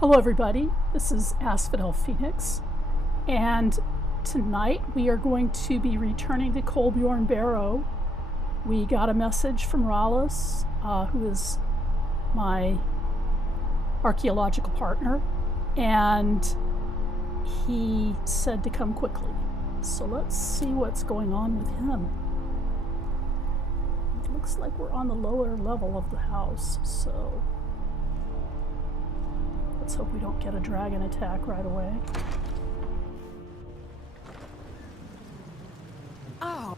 Hello everybody, this is Assfidel Phoenix, and tonight we are going to be returning to Kolbjorn Barrow. We got a message from Rallis, who is my archaeological partner, and he said to come quickly. So let's see what's going on with him. It looks like we're on the lower level of the house, so let's hope we don't get a dragon attack right away. Oh.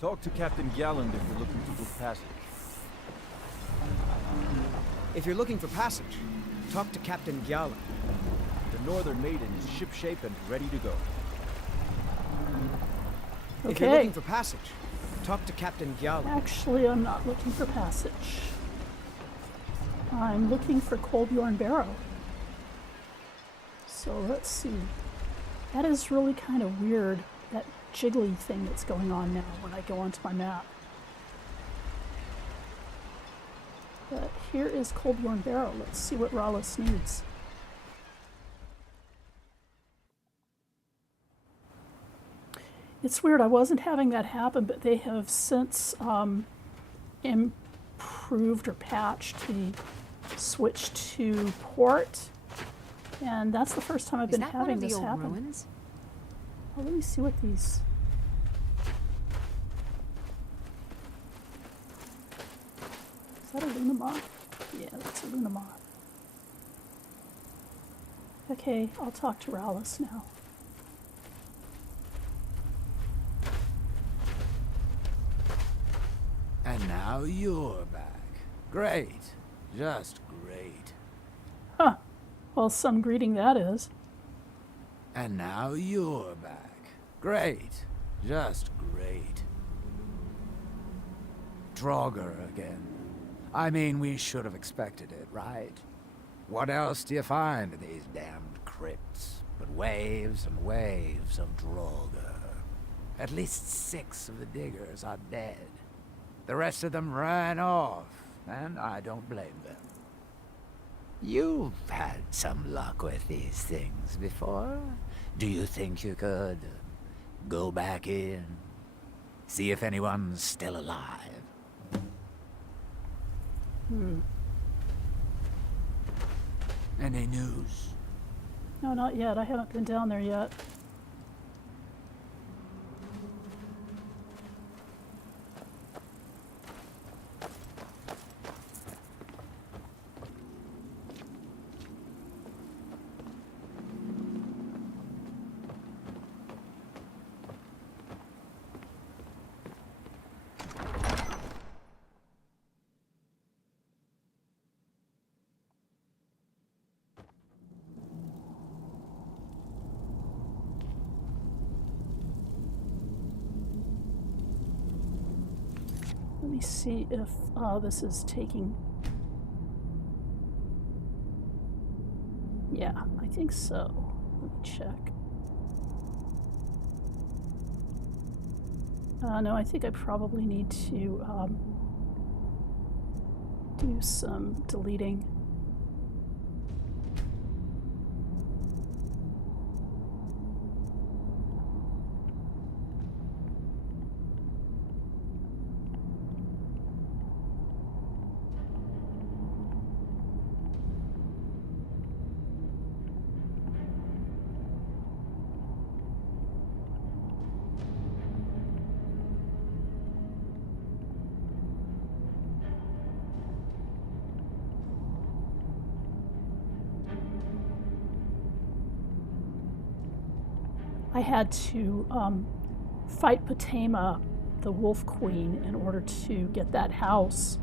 Talk to Captain Galland if you're looking to book passage. If you're looking for passage, talk to Captain Galland. The Northern Maiden is shipshape and ready to go. If you're looking for passage, talk to Captain Galland. Actually, I'm not looking for passage. I'm looking for Kolbjorn Barrow. So let's see. That is really kind of weird, that jiggly thing that's going on now when I go onto my map. But here is Kolbjorn Barrow. Let's see what Rallis needs. It's weird, I wasn't having that happen, but they have since improved or patched the switch to port, and that's the first time I've been having this happen. Ruins? Well, let me see what these... Is that a Lunamoth? Yeah, that's a Lunamoth. Okay, I'll talk to Rallis now. And now you're back. Great. Just great. Huh. Well, some greeting that is. And now you're back. Great. Just great. Draugr again. I mean, we should have expected it, right? What else do you find in these damned crypts but waves and waves of draugr? At least 6 of the diggers are dead. The rest of them ran off, and I don't blame them. You've had some luck with these things before. Do you think you could go back in, see if anyone's still alive? Any news? No, not yet. I haven't been down there yet. Let me see if this is taking... Yeah, I think so. Let me check. No, I think I probably need to do some deleting. I had to fight Potema, the Wolf Queen, in order to get that house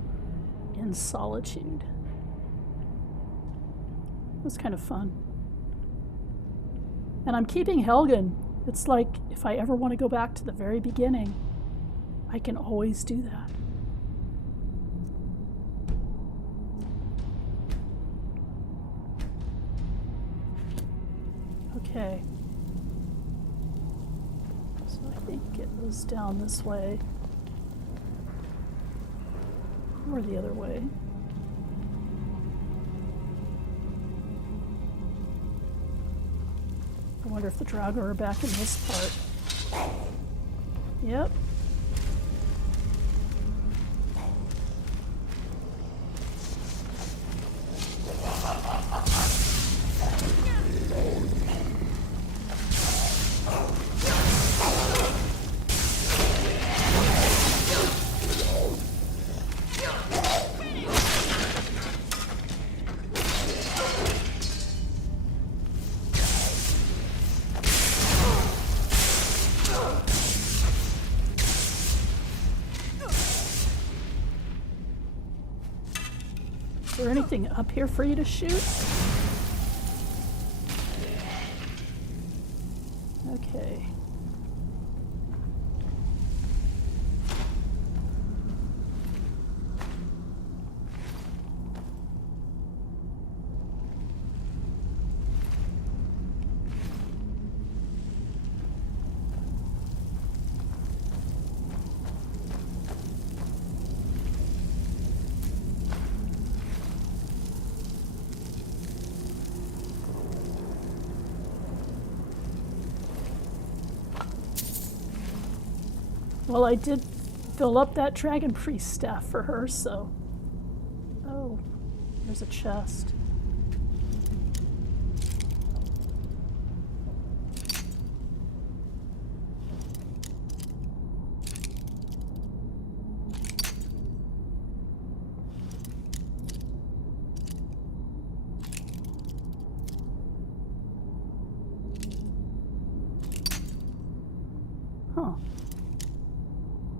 in Solitude. It was kind of fun. And I'm keeping Helgen. It's like if I ever want to go back to the very beginning, I can always do that. Okay. So I think it was down this way. Or the other way. I wonder if the draugr are back in this part. Yep. Is there anything up here for you to shoot? Okay. Well, I did fill up that dragon priest staff for her, so... Oh, there's a chest. Huh.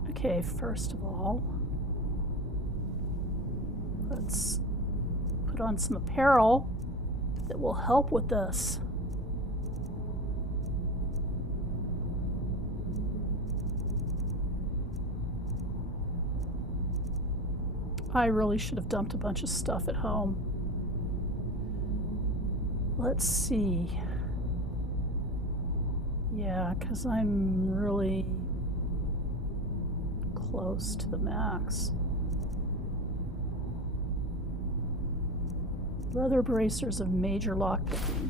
Okay, first of all, let's put on some apparel that will help with this. I really should have dumped a bunch of stuff at home. Let's see. Yeah, because I'm really close to the max. Leather bracers of major lockpicking.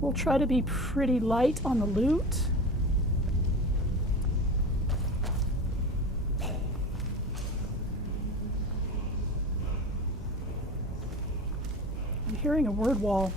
We'll try to be pretty light on the loot. I'm hearing a word wall.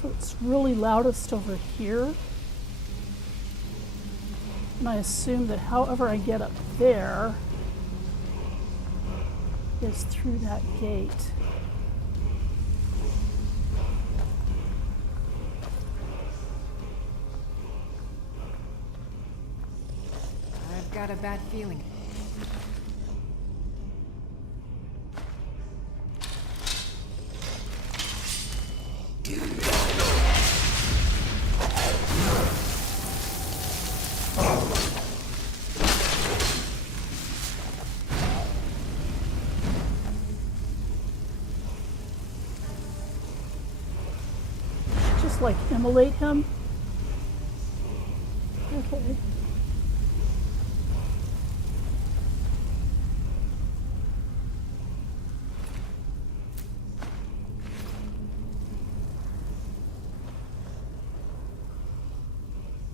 So it's really loudest over here. And I assume that however I get up there is through that gate. I've got a bad feeling. Just like immolate him. Okay.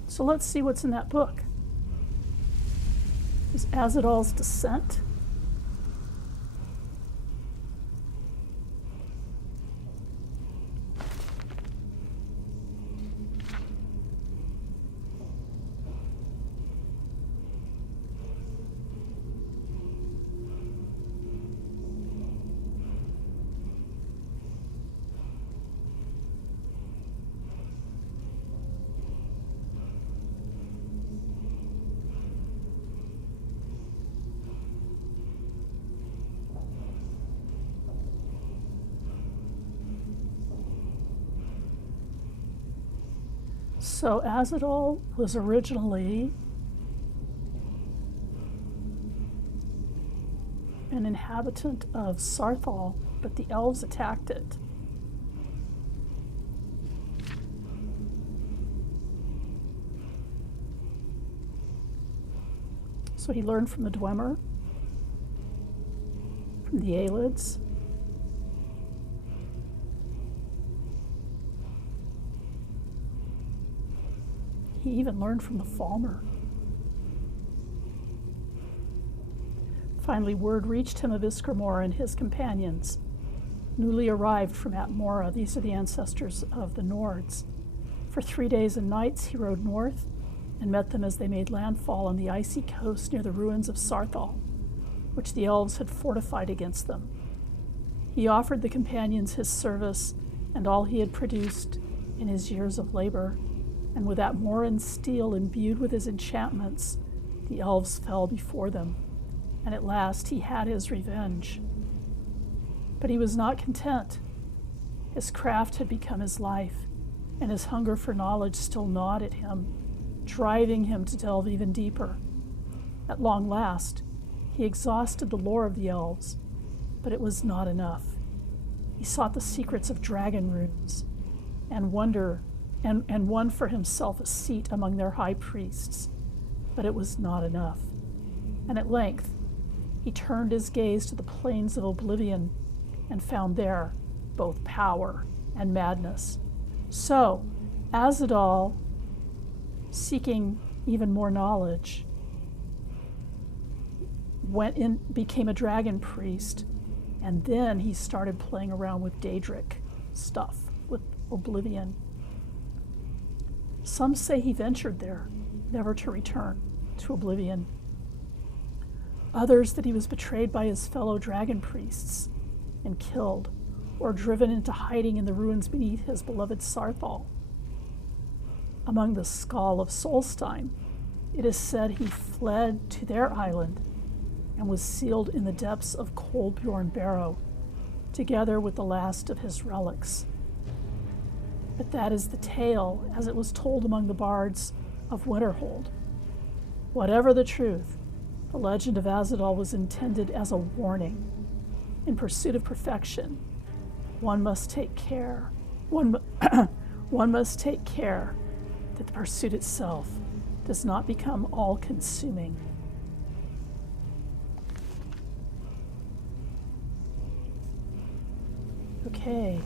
So let's see what's in that book. Is Ahzidal's Descent. So Ahzidal was originally an inhabitant of Sarthal, but the elves attacked it. So he learned from the Dwemer, from the Aelids. He even learned from the Falmer. Finally, word reached him of Iskermor and his companions, newly arrived from Atmora. These are the ancestors of the Nords. For 3 days and nights he rode north and met them as they made landfall on the icy coast near the ruins of Sarthal, which the elves had fortified against them. He offered the companions his service and all he had produced in his years of labor, and with Atmoran steel imbued with his enchantments, the elves fell before them, and at last he had his revenge. But he was not content. His craft had become his life, and his hunger for knowledge still gnawed at him, driving him to delve even deeper. At long last, he exhausted the lore of the elves, but it was not enough. He sought the secrets of dragon runes, and won for himself a seat among their high priests, but it was not enough. And at length, he turned his gaze to the plains of oblivion and found there both power and madness. So, Ahzidal, seeking even more knowledge, became a dragon priest, and then he started playing around with Daedric stuff, with oblivion. Some say he ventured there, never to return to oblivion. Others that he was betrayed by his fellow dragon priests and killed, or driven into hiding in the ruins beneath his beloved Sarthal. Among the Skull of Solstheim, it is said he fled to their island and was sealed in the depths of Kolbjorn Barrow, together with the last of his relics. But that is the tale as it was told among the bards of Winterhold. Whatever the truth, the legend of Ahzidal was intended as a warning. In pursuit of perfection, one must take care. One must take care that the pursuit itself does not become all-consuming. Okay.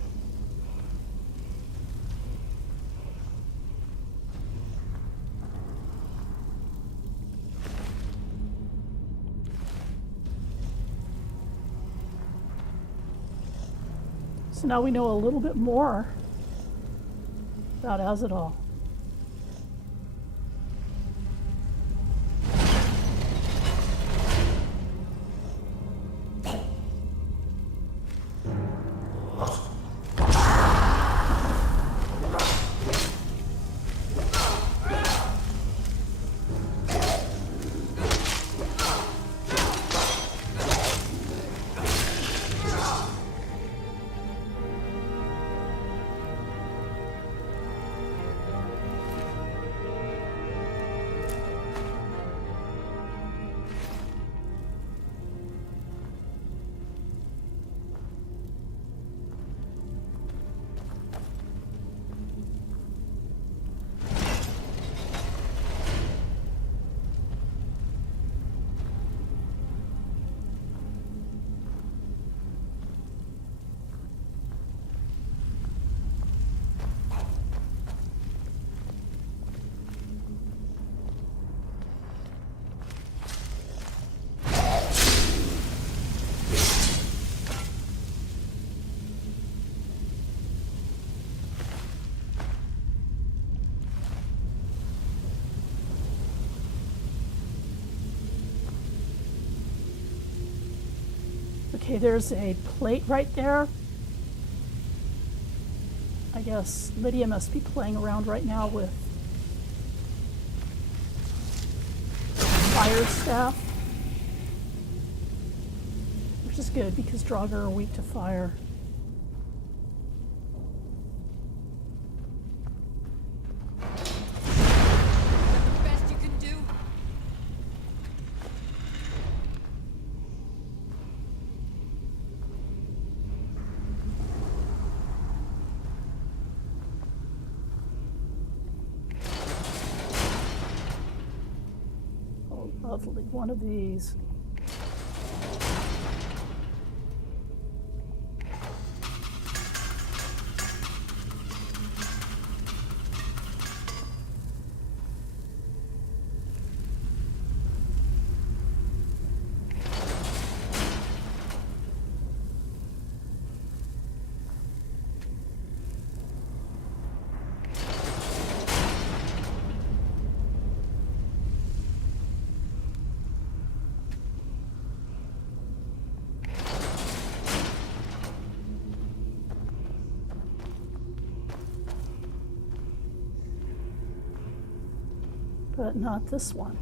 So now we know a little bit more about Ahzidal. Okay, there's a plate right there. I guess Lydia must be playing around right now with fire staff, which is good because draugr are weak to fire. Lovely, one of these. But not this one.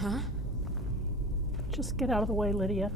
Huh? Just get out of the way, Lydia.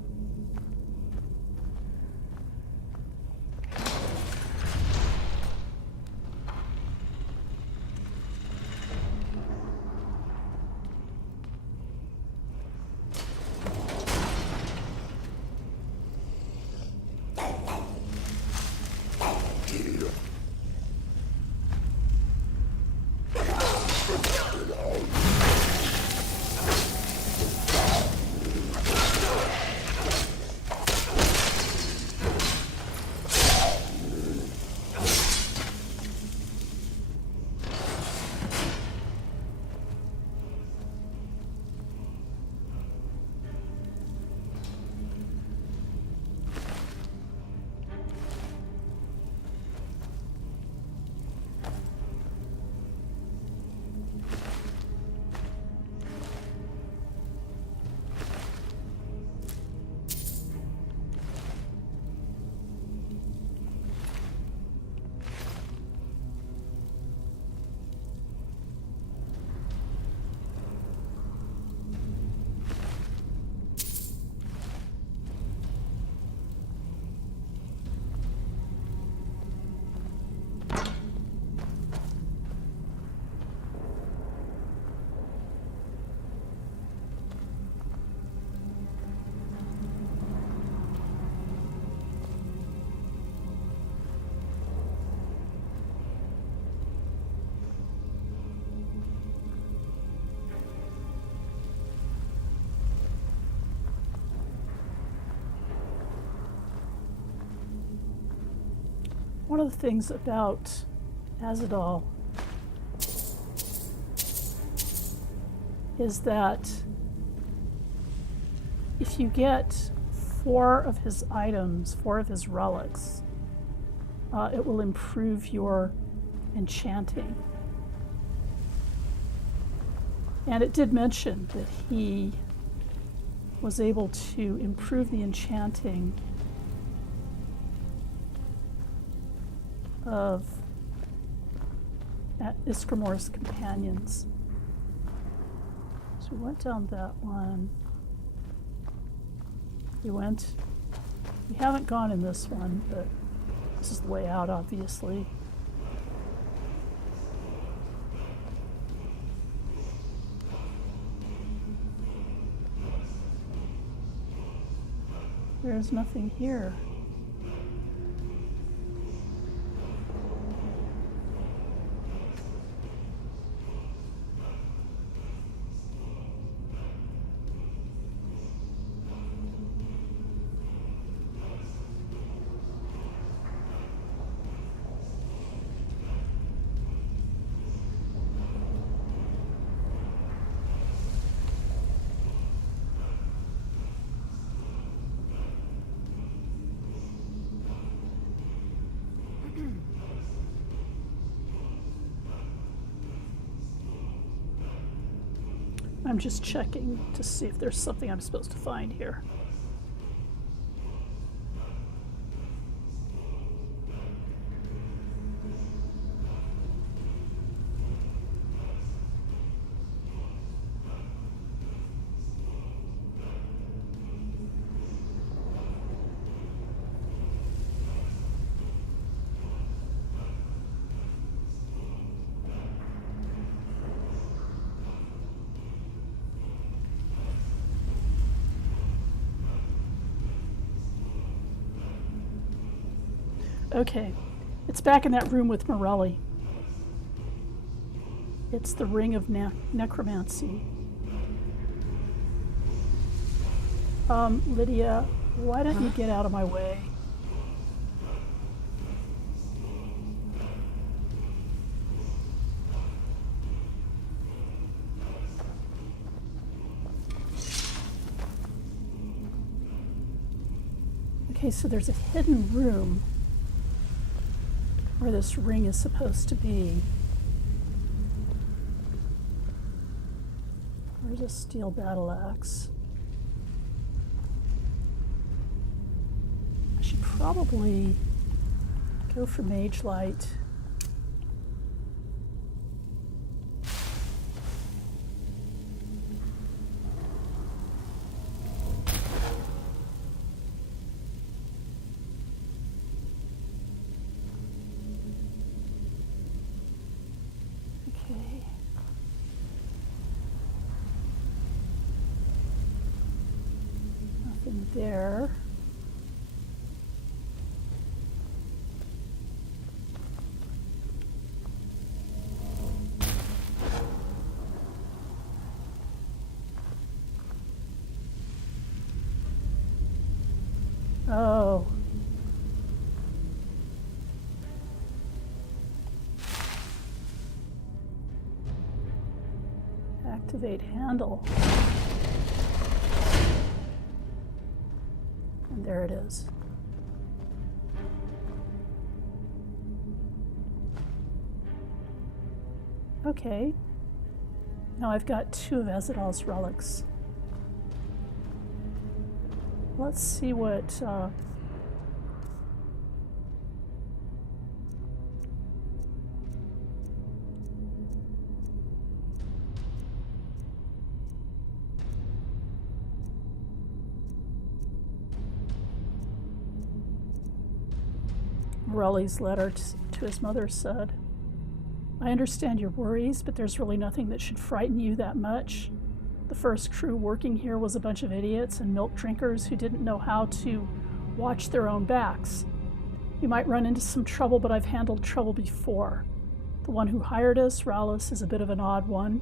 One of the things about Ahzidal is that if you get 4 of his items, 4 of his relics, it will improve your enchanting. And it did mention that he was able to improve the enchanting of Iskramor's companions. So we went down that one. We haven't gone in this one, but this is the way out, obviously. There's nothing here. I'm just checking to see if there's something I'm supposed to find here. Okay, it's back in that room with Morelli. It's the ring of necromancy. Lydia, why don't you get out of my way? Okay, so there's a hidden room where this ring is supposed to be. Where's a steel battle axe? I should probably go for mage light. There. Oh. Activate handle. And there it is. Okay. Now I've got 2 of Ahzidal's relics. Let's see what Morelli's letter to his mother said. I understand your worries, but there's really nothing that should frighten you that much. The first crew working here was a bunch of idiots and milk drinkers who didn't know how to watch their own backs. We might run into some trouble, but I've handled trouble before. The one who hired us, Rallis, is a bit of an odd one.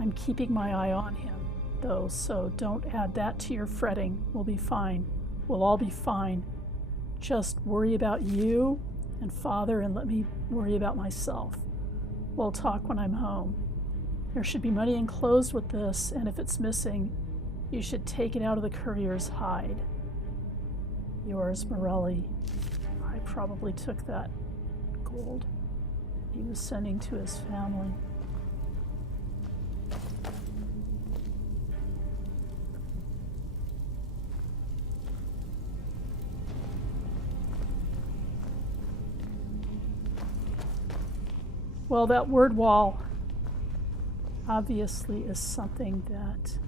I'm keeping my eye on him, though, so don't add that to your fretting. We'll be fine. We'll all be fine. Just worry about you and Father and let me worry about myself. We'll talk when I'm home. There should be money enclosed with this, and if it's missing, you should take it out of the courier's hide. Yours, Morelli. I probably took that gold he was sending to his family. Well, that word wall obviously is something that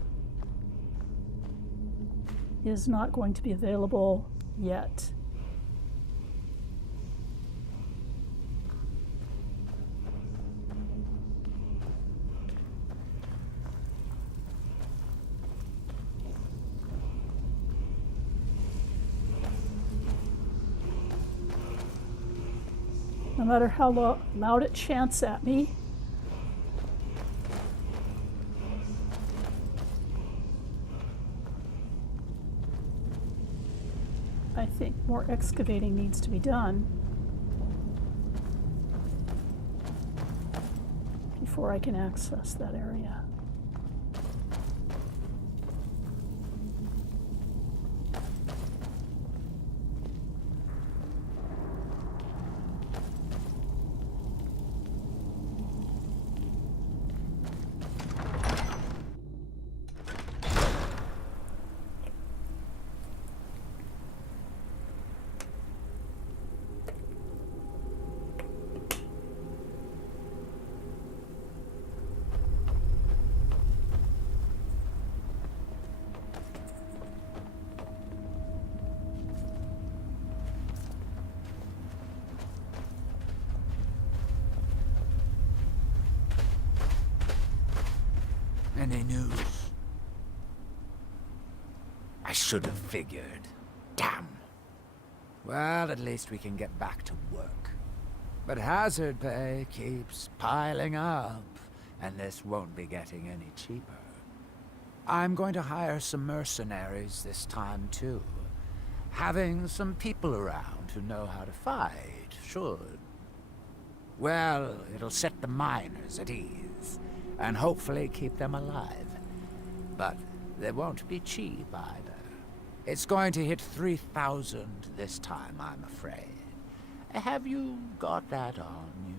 is not going to be available yet. No matter how loud it chants at me, I think more excavating needs to be done before I can access that area. Any news? I should have figured. Damn. Well, at least we can get back to work. But hazard pay keeps piling up, and this won't be getting any cheaper. I'm going to hire some mercenaries this time, too. Having some people around who know how to fight should. Well, it'll set the miners at ease, and hopefully keep them alive. But they won't be cheap either. It's going to hit 3,000 this time, I'm afraid. Have you got that on you?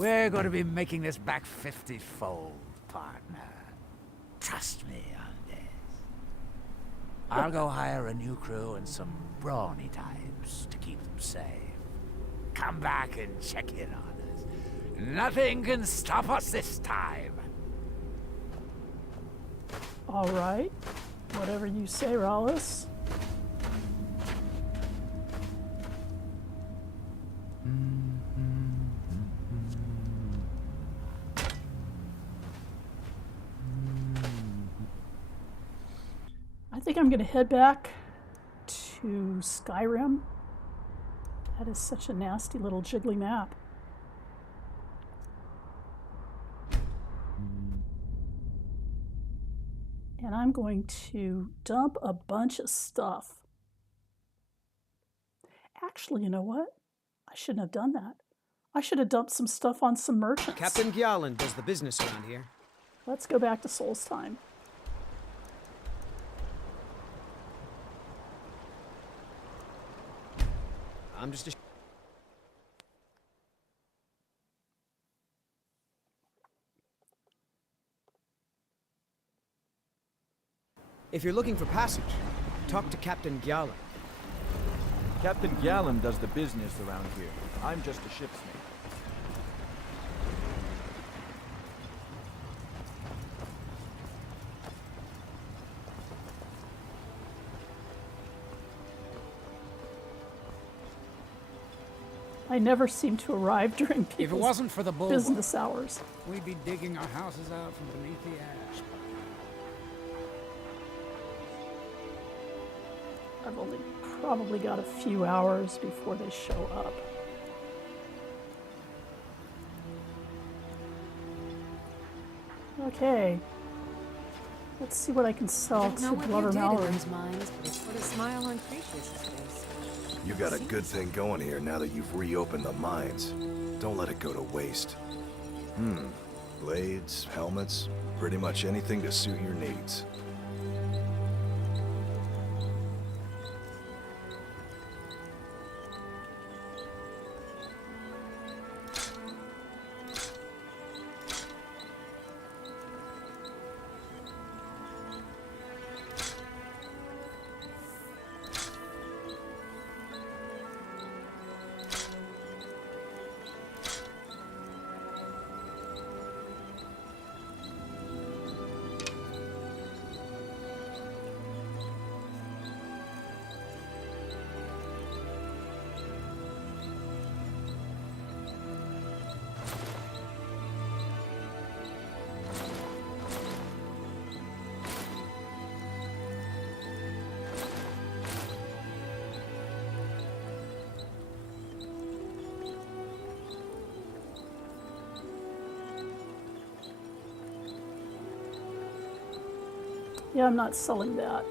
We're going to be making this back 50-fold, partner. Trust me on this. I'll go hire a new crew and some brawny types to keep them safe. Come back and check in on us. Nothing can stop us this time. All right. Whatever you say, Rollis. I think I'm going to head back to Skyrim. That is such a nasty little jiggly map. And I'm going to dump a bunch of stuff. Actually, you know what? I shouldn't have done that. I should have dumped some stuff on some merchants. Captain Gjallan does the business around here. Let's go back to Solstheim. I'm just a... If you're looking for passage, talk to Captain Gjallan. Captain Gjallan does the business around here. I'm just a ship's mate. I never seem to arrive during If it wasn't for the bull, business hours. we'd be digging our houses out from beneath the ash. I've only probably got a few hours before they show up. Okay. Let's see what I can I sell don't to know what you Glover did in Mallory. those mines, but it put a smile on Cretius's face. You got a good thing going here now that you've reopened the mines. Don't let it go to waste. Blades, helmets, pretty much anything to suit your needs. Yeah, I'm not selling that.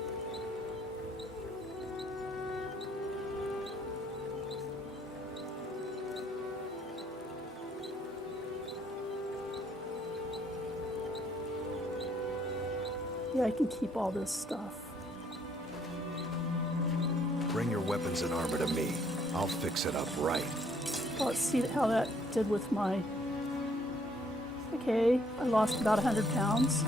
Yeah, I can keep all this stuff. Bring your weapons and armor to me. I'll fix it up right. Well, let's see how that did with my... Okay, I lost about 100 pounds.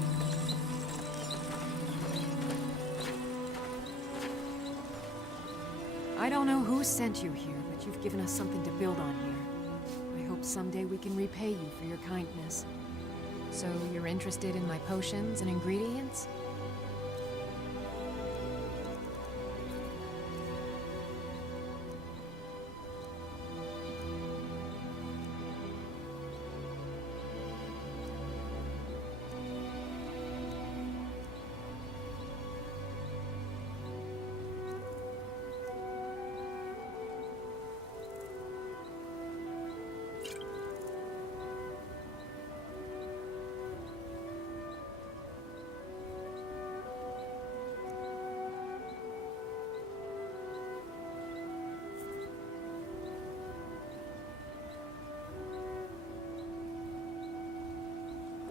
I don't know who sent you here, but you've given us something to build on here. I hope someday we can repay you for your kindness. So you're interested in my potions and ingredients?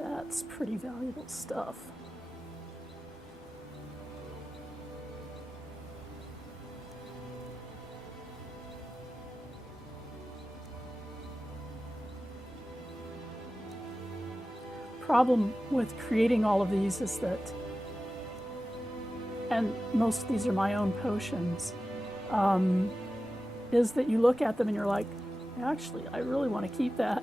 That's pretty valuable stuff. Problem with creating all of these is that, and most of these are my own potions, is that you look at them and you're like, actually, I really want to keep that.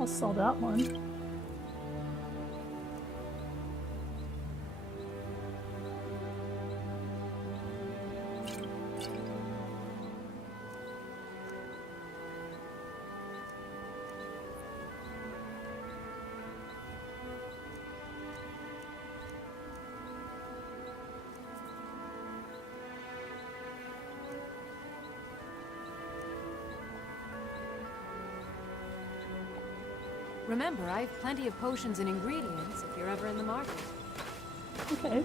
I'll sell that one. Remember, I have plenty of potions and ingredients if you're ever in the market. Okay.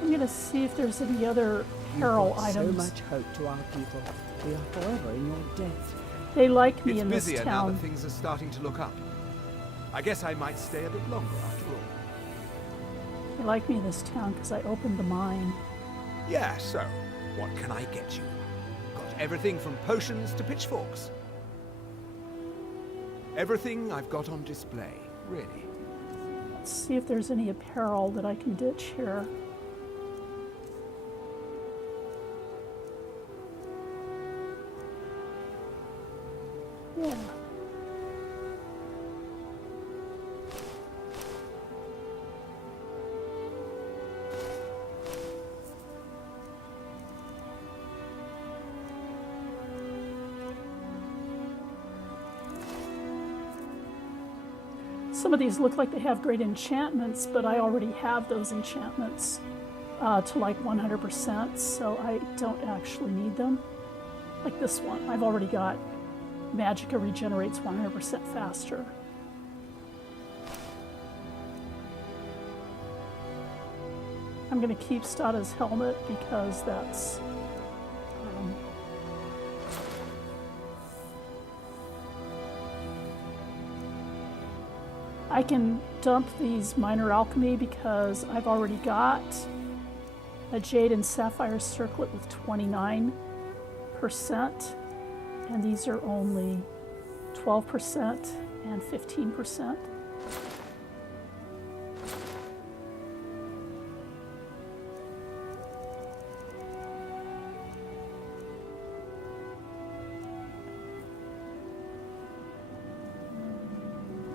I'm gonna see if there's any other peril items. So much hope to our people. We are forever in your death. They like me It's in this busier now that town. things are starting to look up. I guess I might stay a bit longer after all. They like me in this town because I opened the mine. Yeah, so, what can I get you? Got everything from potions to pitchforks. Everything I've got on display, really. Let's see if there's any apparel that I can ditch here. Yeah. Some of these look like they have great enchantments, but I already have those enchantments. to like 100%, so I don't actually need them. Like this one, I've already got Magicka regenerates 100% faster. I'm going to keep Stada's helmet because that's I can dump these minor alchemy because I've already got a jade and sapphire circlet with 29%, and these are only 12% and 15%.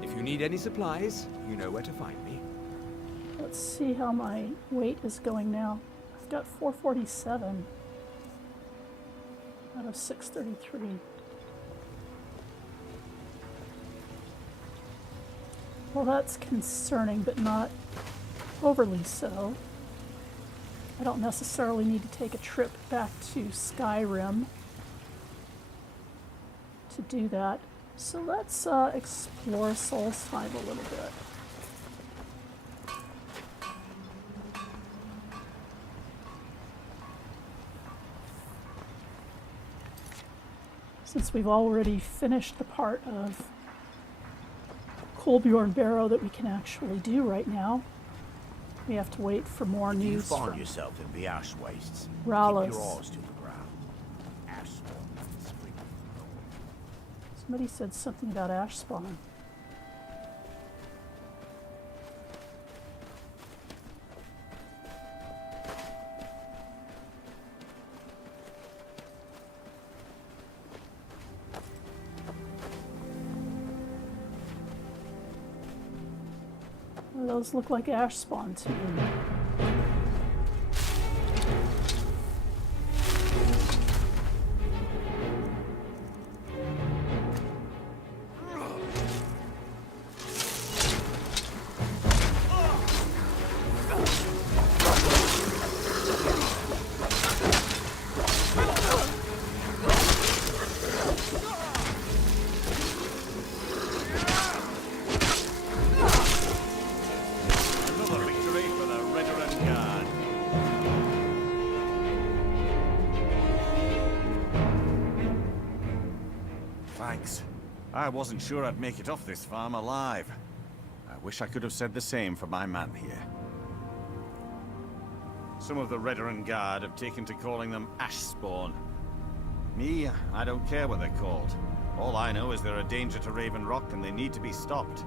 If you need any supplies, you know where to find me. Let's see how my weight is going now. I've got 447 out of 633. Well, that's concerning, but not overly so. I don't necessarily need to take a trip back to Skyrim to do that. So let's explore Solstheim a little bit. Since we've already finished the part of Kolbjorn Barrow that we can actually do right now, we have to wait for more If you news find from yourself in the ash wastes, Rallis. keep your eyes to the ground. Ash spawn spring. Somebody said something about ash spawn. Well, those look like ash spawn to me. Another victory for the Redoran Guard. Thanks. I wasn't sure I'd make it off this farm alive. I wish I could have said the same for my man here. Some of the Redoran Guard have taken to calling them ash spawn. Me, I don't care what they're called. All I know is they're a danger to Raven Rock and they need to be stopped.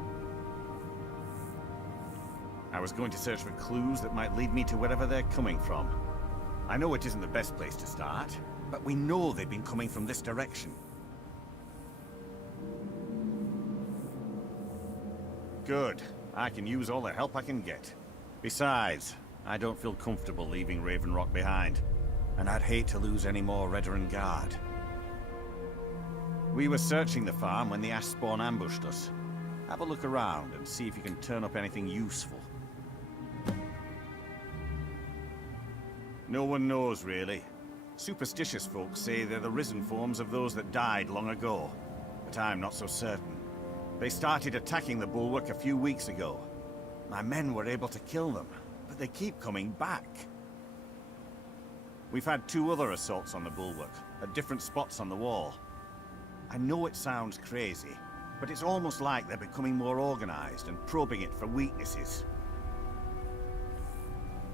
I was going to search for clues that might lead me to wherever they're coming from. I know it isn't the best place to start, but we know they've been coming from this direction. Good. I can use all the help I can get. Besides, I don't feel comfortable leaving Raven Rock behind, and I'd hate to lose any more Redoran Guard. We were searching the farm when the ash spawn ambushed us. Have a look around and see if you can turn up anything useful. No one knows, really. Superstitious folks say they're the risen forms of those that died long ago, but I'm not so certain. They started attacking the bulwark a few weeks ago. My men were able to kill them, but they keep coming back. We've had 2 other assaults on the bulwark, at different spots on the wall. I know it sounds crazy, but it's almost like they're becoming more organized and probing it for weaknesses.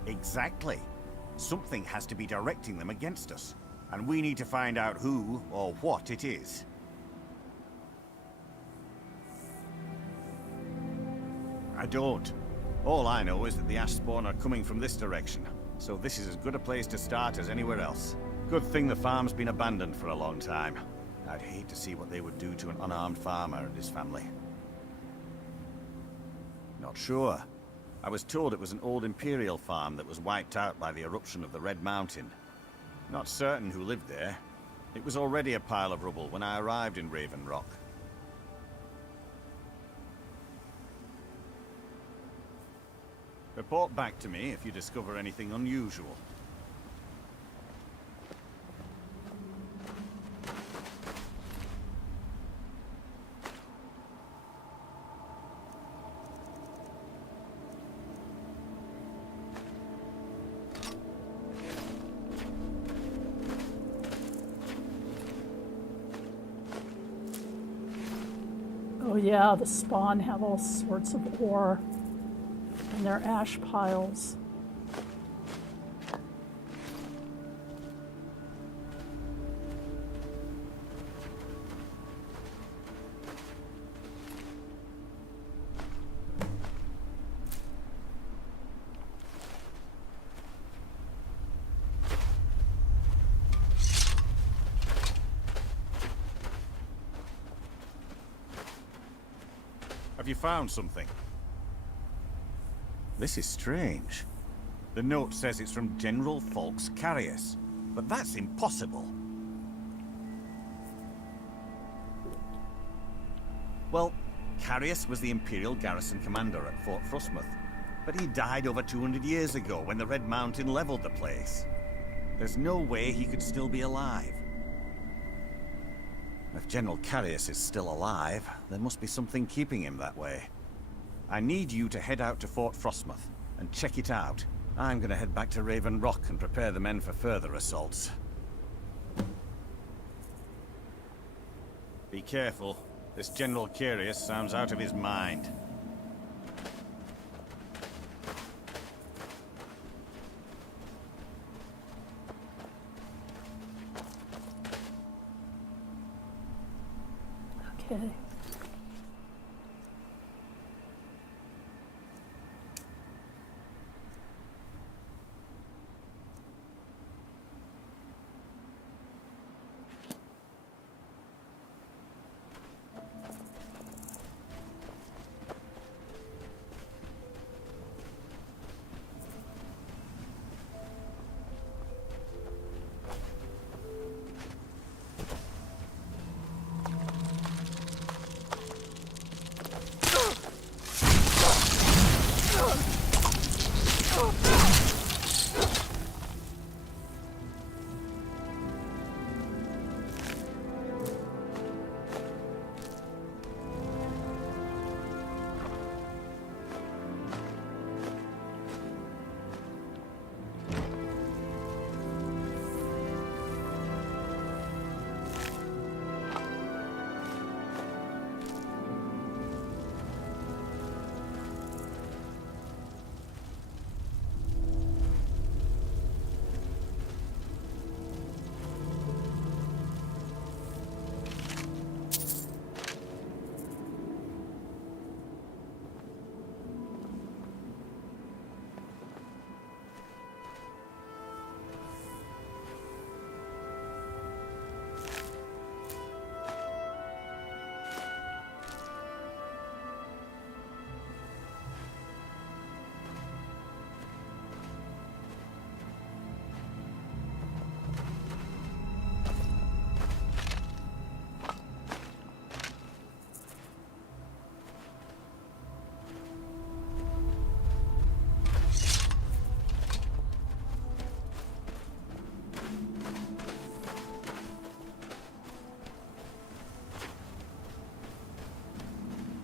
Exactly. Something has to be directing them against us, and we need to find out who or what it is. I don't. All I know is that the ash spawn are coming from this direction, so this is as good a place to start as anywhere else. Good thing the farm's been abandoned for a long time. I'd hate to see what they would do to an unarmed farmer and his family. Not sure. I was told it was an old Imperial farm that was wiped out by the eruption of the Red Mountain. Not certain who lived there. It was already a pile of rubble when I arrived in Raven Rock. Report back to me if you discover anything unusual. Oh yeah, the spawn have all sorts of ore in their ash piles. Have you found something? This is strange. The note says it's from General Folks Carius, but that's impossible. Well, Carius was the Imperial garrison commander at Fort Frostmoth, but he died over 200 years ago when the Red Mountain leveled the place. There's no way he could still be alive. If General Carius is still alive, there must be something keeping him that way. I need you to head out to Fort Frostmoth and check it out. I'm gonna head back to Raven Rock and prepare the men for further assaults. Be careful. This General Carius sounds out of his mind. Okay.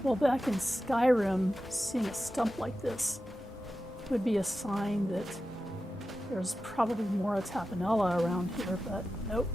Well, back in Skyrim, seeing a stump like this would be a sign that there's probably more Tapanella around here, but nope.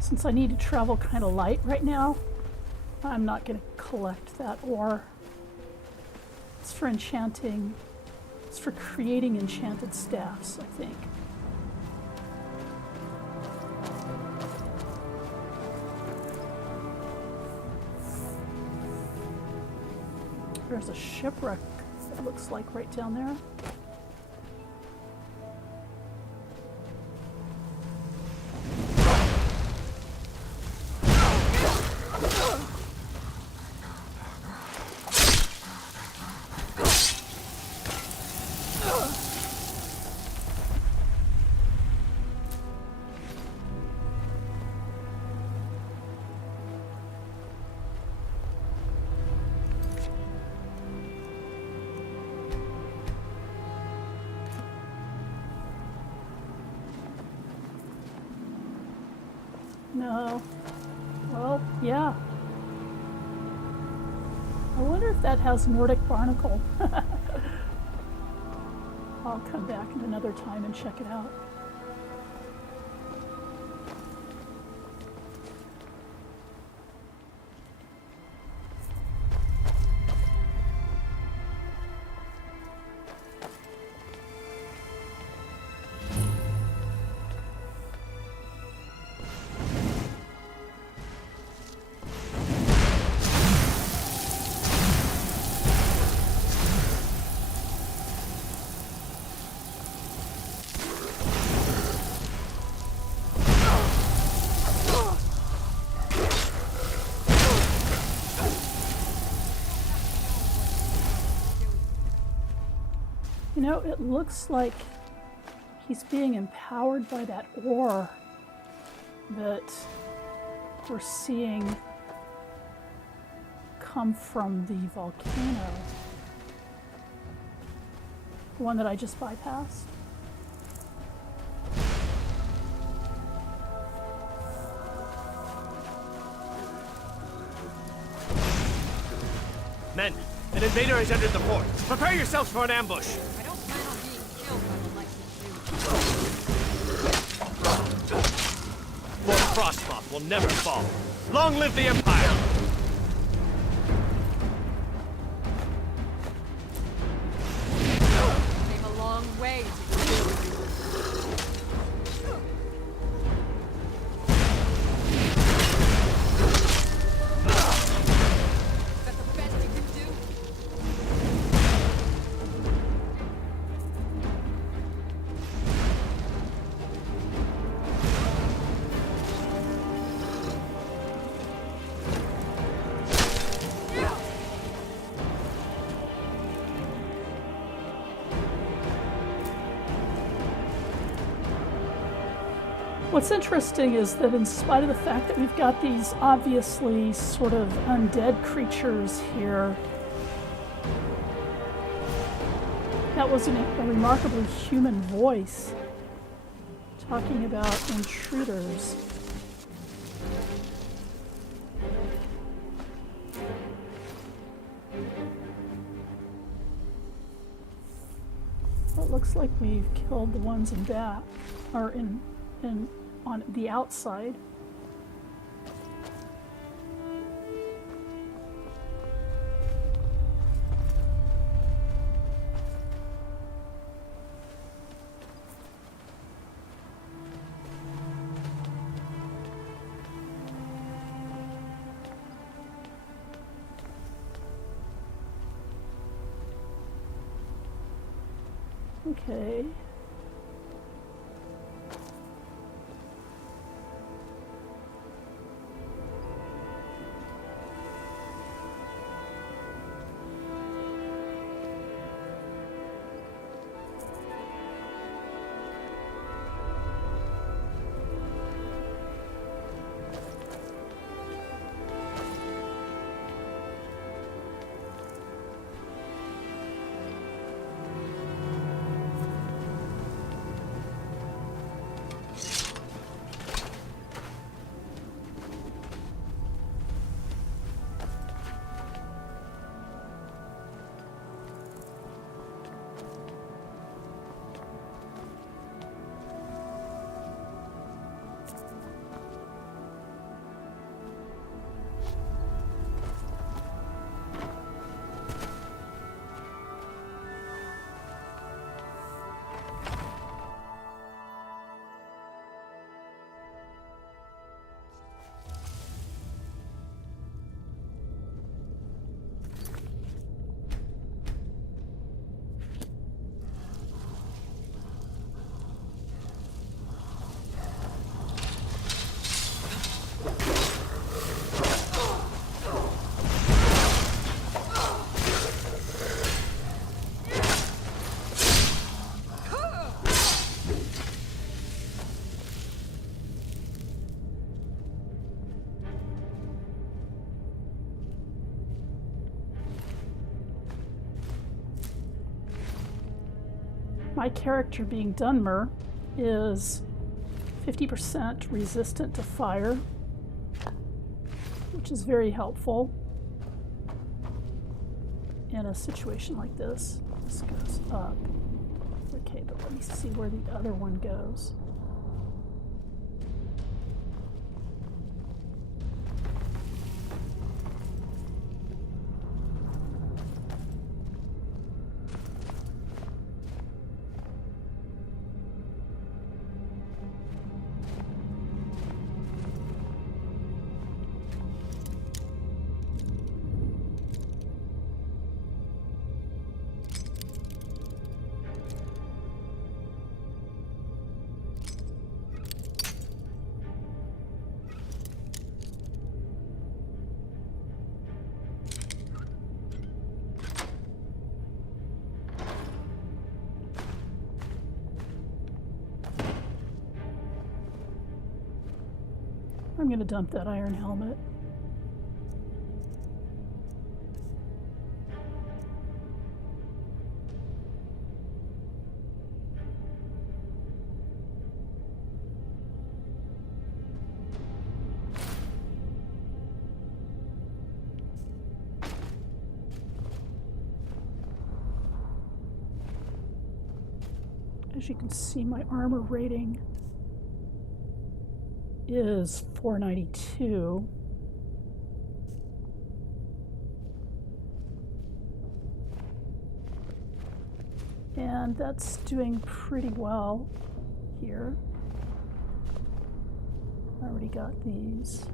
Since I need to travel kind of light right now, I'm not going to collect that ore. It's for enchanting. It's for creating enchanted staffs, I think. There's a shipwreck it looks like right down there. No. Well, yeah. I wonder if that has Nordic barnacle. I'll come back at another time and check it out. You know, it looks like he's being empowered by that ore that we're seeing come from the volcano. The one that I just bypassed. Men, an invader has entered the fort. Prepare yourselves for an ambush. I don't plan on being killed by the likes of you. Fort Frostmoth will never fall. Long live the Empire! Came a long way to get here. Is that the best you can do? What's interesting is that in spite of the fact that we've got these obviously sort of undead creatures here, that was a remarkably human voice talking about intruders. Well, it looks like we've killed the ones in back, or in on the outside. Okay. my character, being Dunmer, is 50% resistant to fire, which is very helpful in a situation like this. This goes up. Okay, but let me see where the other one goes. I'm going to dump that iron helmet. As you can see, my armor rating is 492. And that's doing pretty well here. I already got these.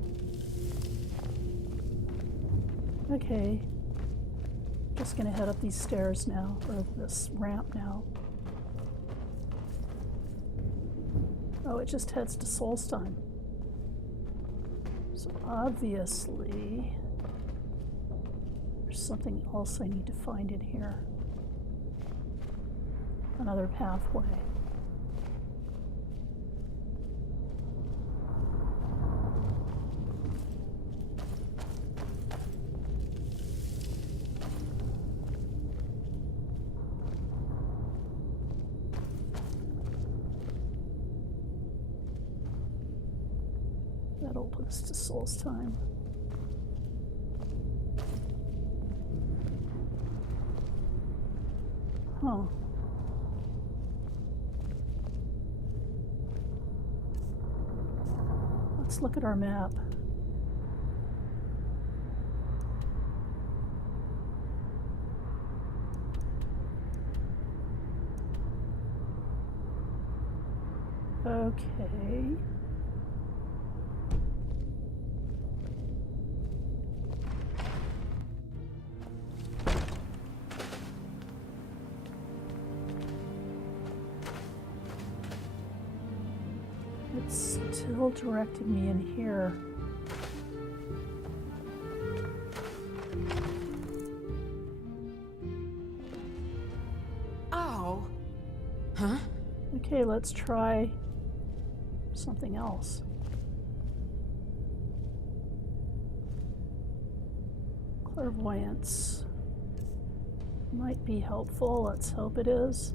Okay. Just gonna head up these stairs now, or this ramp now. Oh, it just heads to Solstheim. So obviously, there's something else I need to find in here. Another pathway. That'll put us to Solstheim. Huh. Let's look at our map. Okay. It's still directing me in here. Oh. Huh? Okay, let's try something else. Clairvoyance might be helpful. Let's hope it is.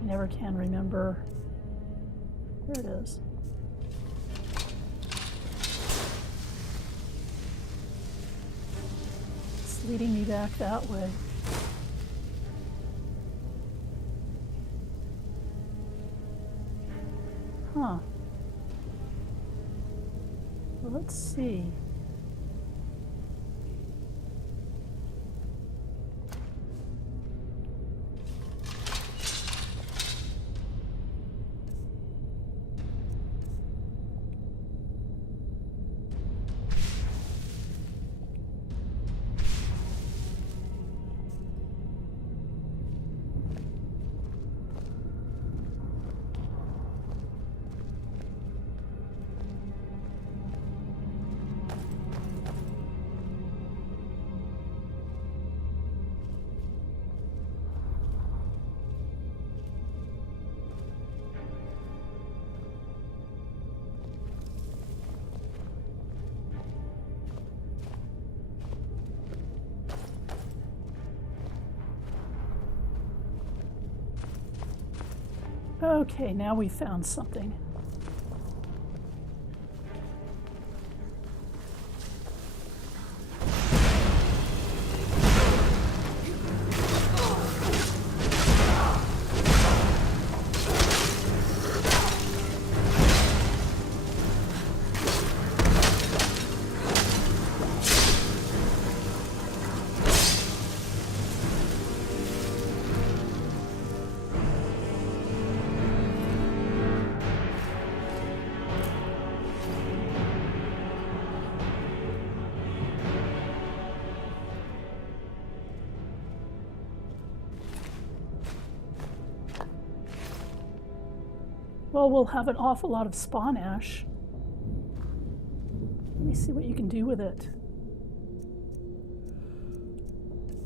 I never can remember. There it is. It's leading me back that way. Huh. Well, let's see. Okay, now we found something. Well, we'll have an awful lot of spawn ash. Let me see what you can do with it.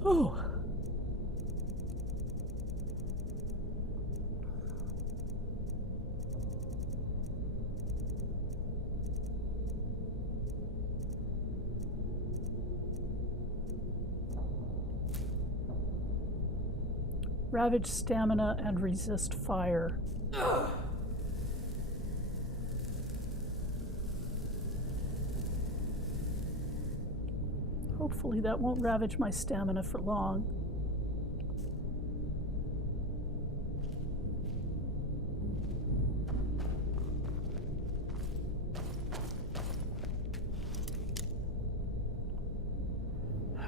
Oh. Ravage stamina and resist fire. Hopefully that won't ravage my stamina for long.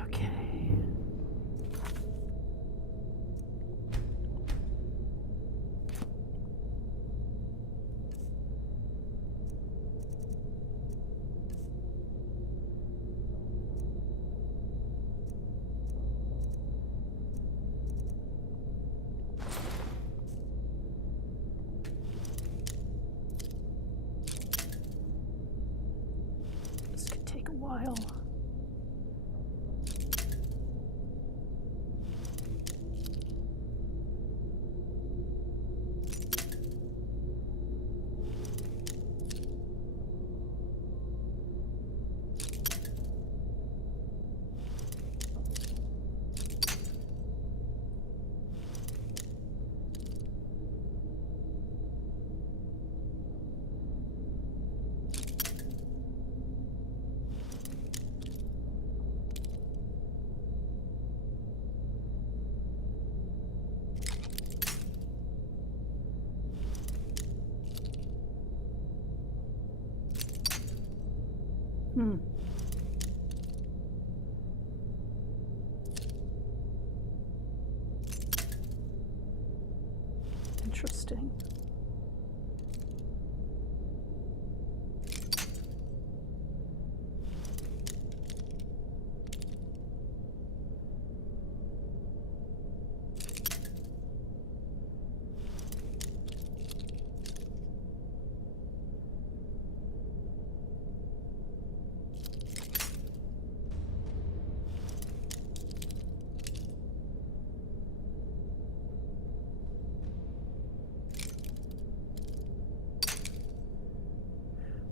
Okay. While. Interesting.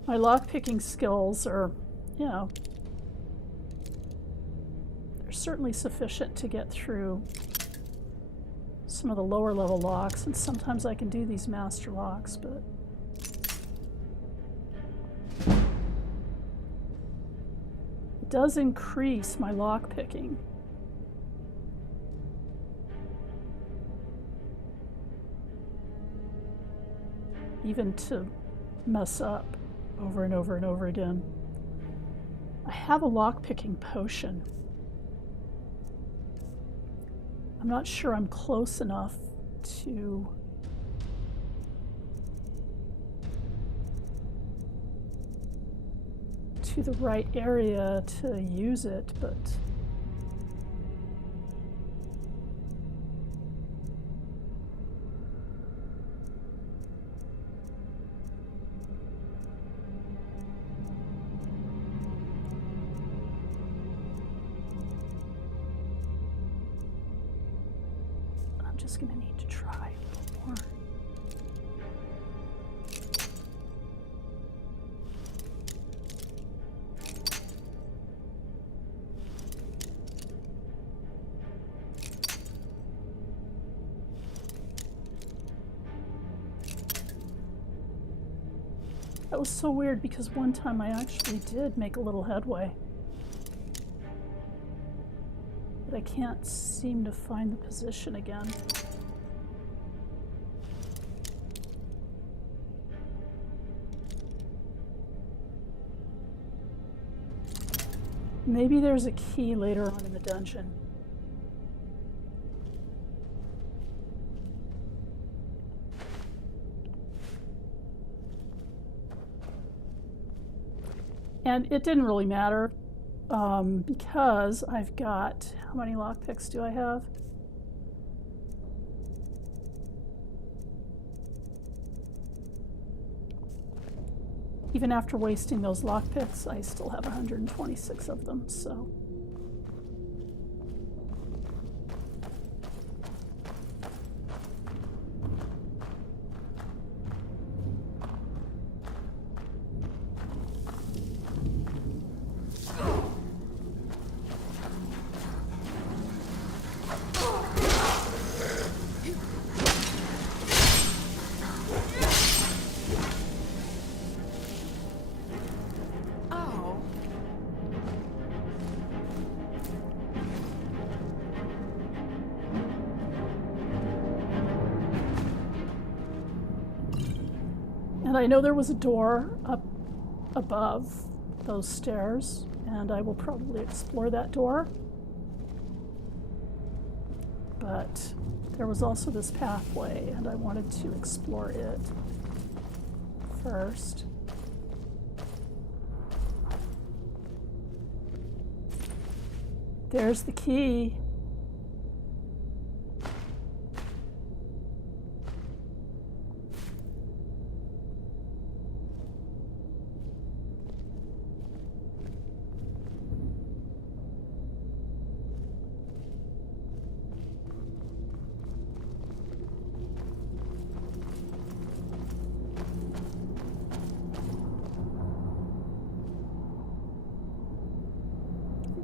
My lockpicking skills are, you know, they're certainly sufficient to get through some of the lower level locks, and sometimes I can do these master locks, but it does increase my lockpicking. Even to mess up over and over and over again. I have a lockpicking potion. I'm not sure I'm close enough to the right area to use it, but I'm just gonna need to try a little more. That was so weird because one time I actually did make a little headway. But I can't seem to find the position again. Maybe there's a key later on in the dungeon. And it didn't really matter because I've got, how many lockpicks do I have? Even after wasting those lockpicks, I still have 126 of them, so. And I know there was a door up above those stairs, and I will probably explore that door. But there was also this pathway, and I wanted to explore it first. There's the key.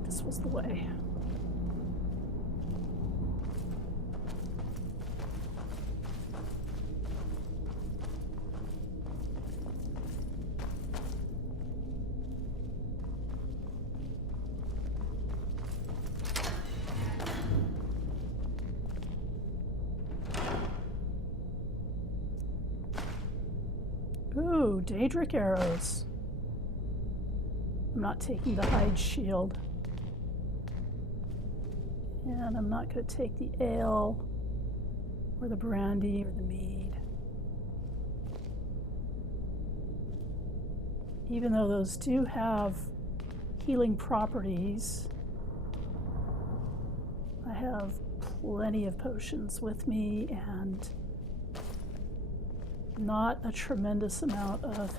This was the way. Ooh, Daedric arrows. I'm not taking the hide shield. And I'm not going to take the ale, or the brandy, or the mead. Even though those do have healing properties, I have plenty of potions with me and not a tremendous amount of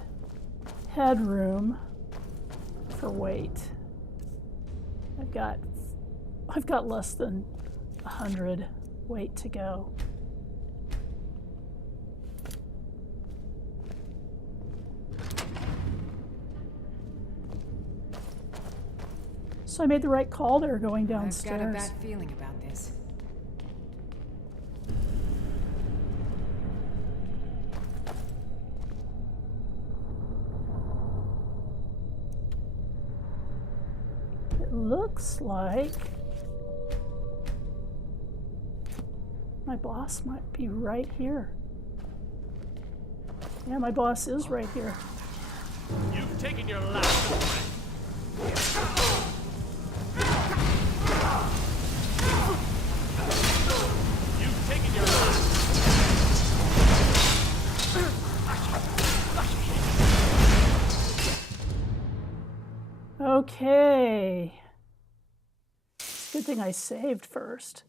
headroom for weight. I've got less than 100 weight to go. So I made the right call there going downstairs. I've got a bad feeling about this. It looks like my boss might be right here. Yeah, my boss is right here. You've taken your last breath. You've taken your last. Okay. Good thing I saved first.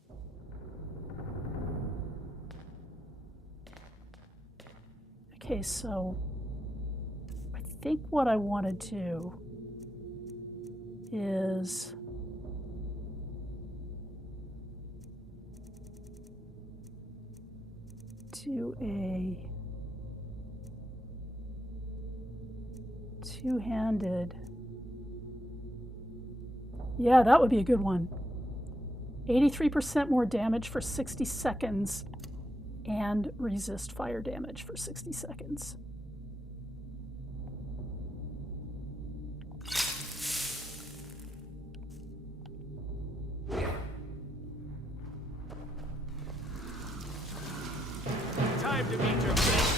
Okay, so I think what I want to do is do a two-handed. Yeah, that would be a good one. 83% more damage for 60 seconds and resist fire damage for 60 seconds. time to meet your fate.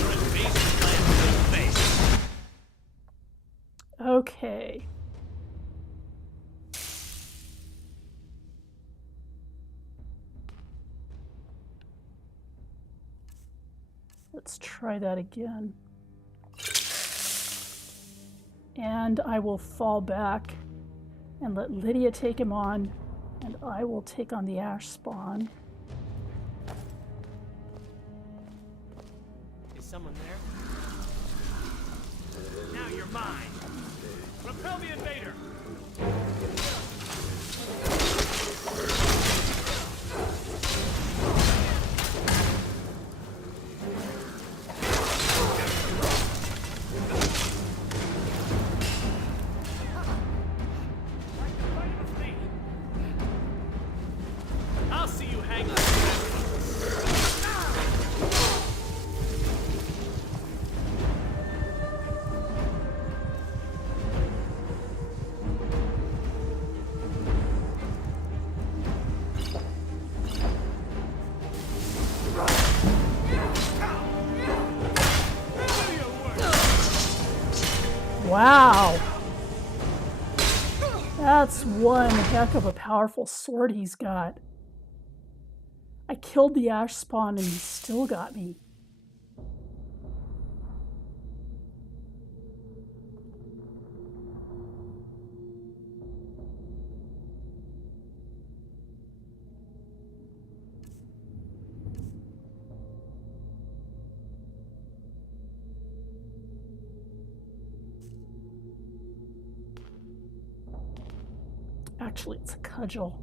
Your invasion plan will face. Okay. Let's try that again. And I will fall back and let Lydia take him on, and I will take on the ash spawn. Is someone there? Now you're mine. Repel the invader. I'll see you hang on. Wow. That's one heck of a powerful sword he's got. I killed the ash spawn and he still got me. Actually, it's a cudgel.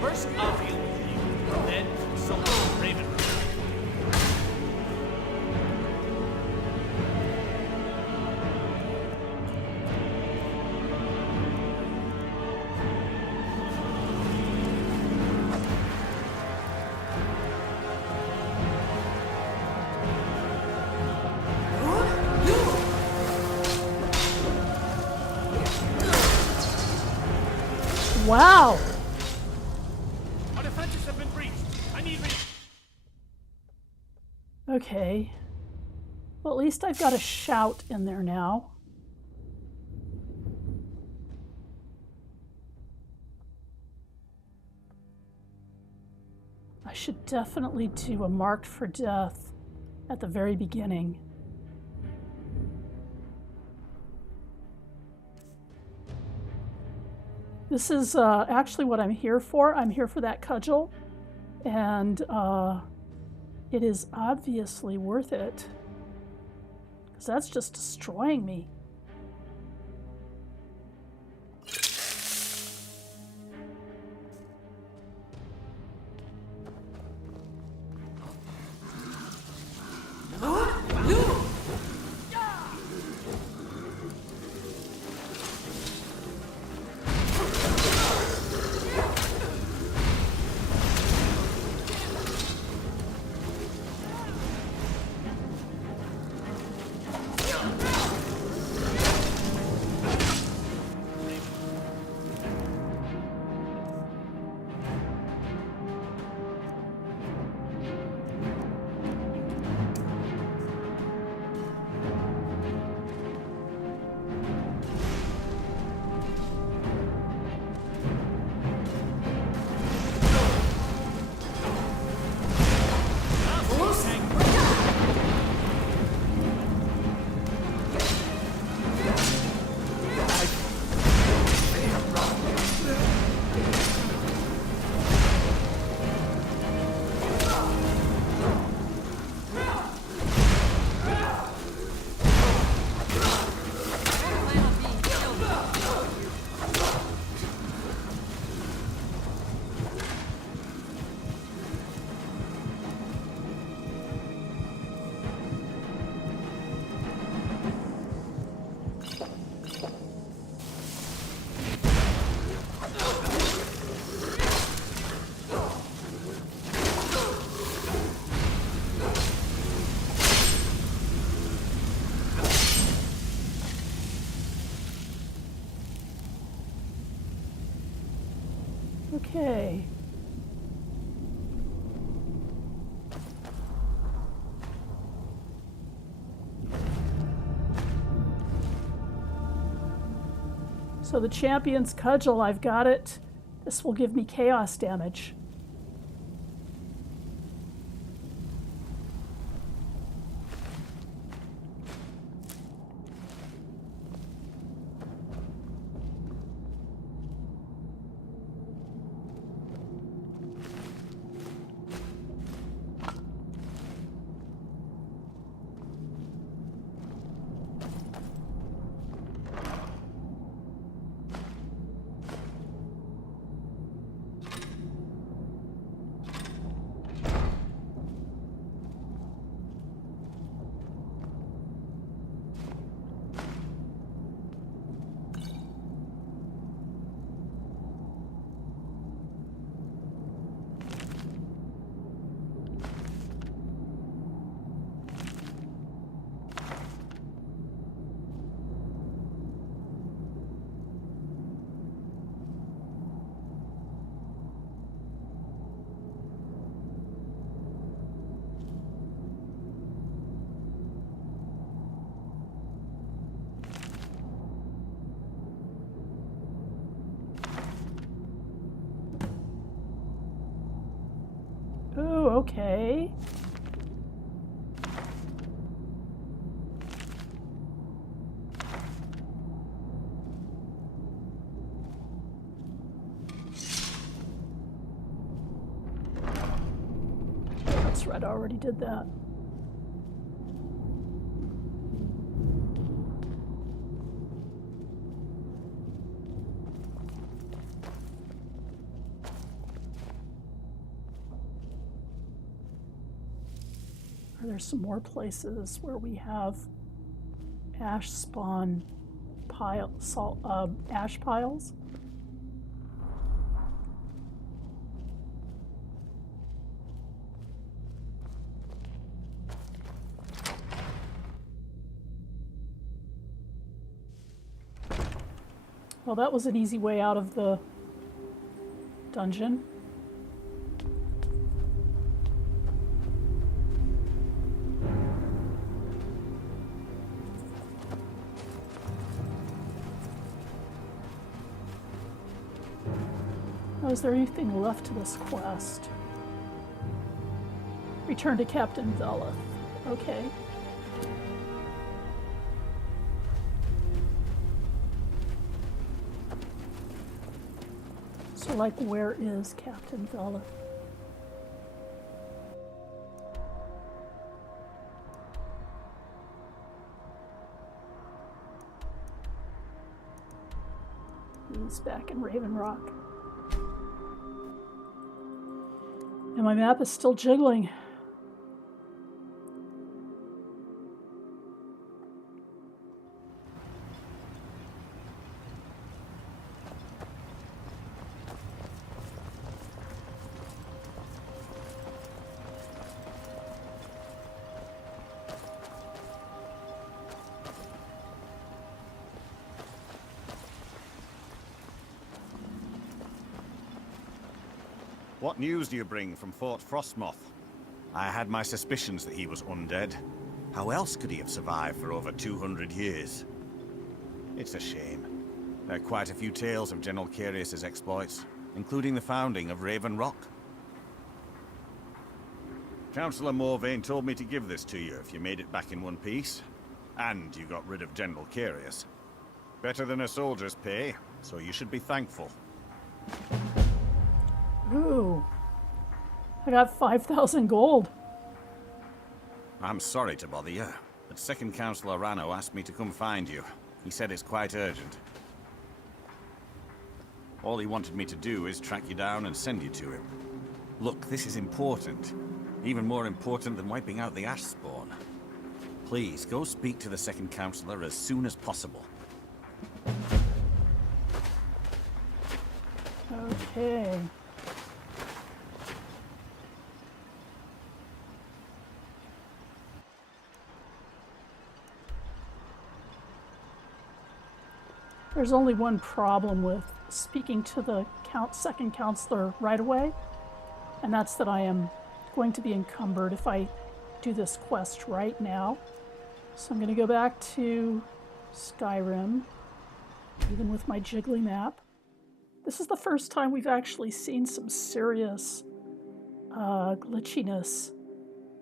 First, I'll deal with you, then consult with Raven. Wow. Our defenses have been breached. I need Okay. Well, at least I've got a shout in there now. I should definitely do a marked for death at the very beginning. This is actually what I'm here for. I'm here for that cudgel, and it is obviously worth it, because that's just destroying me. Okay. So the champion's cudgel, I've got it. This will give me chaos damage. Ooh, okay. That's right, I already did that. Are there some more places where we have ash spawn ash piles? Well, that was an easy way out of the dungeon. Oh, is there anything left to this quest? Return to Captain Velith. Okay. So, like, where is Captain Velith? He's back in Raven Rock. And my map is still jiggling. What news do you bring from Fort Frostmoth? I had my suspicions that he was undead. How else could he have survived for over 200 years? It's a shame. There are quite a few tales of General Carius's exploits, including the founding of Raven Rock. Councillor Morvain told me to give this to you if you made it back in one piece. And you got rid of General Carius. Better than a soldier's pay, so you should be thankful. Ooh. I got 5,000 gold. I'm sorry to bother you, but Second Councillor Rano asked me to come find you. He said it's quite urgent. All he wanted me to do is track you down and send you to him. Look, this is important. Even more important than wiping out the ash spawn. Please, go speak to the Second Councillor as soon as possible. Okay. There's only one problem with speaking to the second counselor right away, and that's that I am going to be encumbered if I do this quest right now. So I'm going to go back to Skyrim, even with my jiggly map. This is the first time we've actually seen some serious glitchiness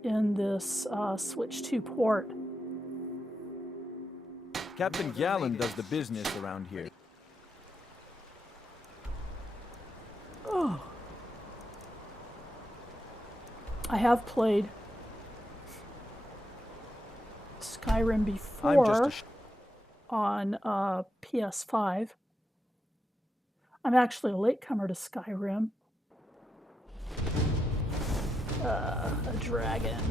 in this Switch 2 port. Captain Gallen does the business around here. Oh. I have played Skyrim before on PS5. I'm actually a latecomer to Skyrim. A dragon.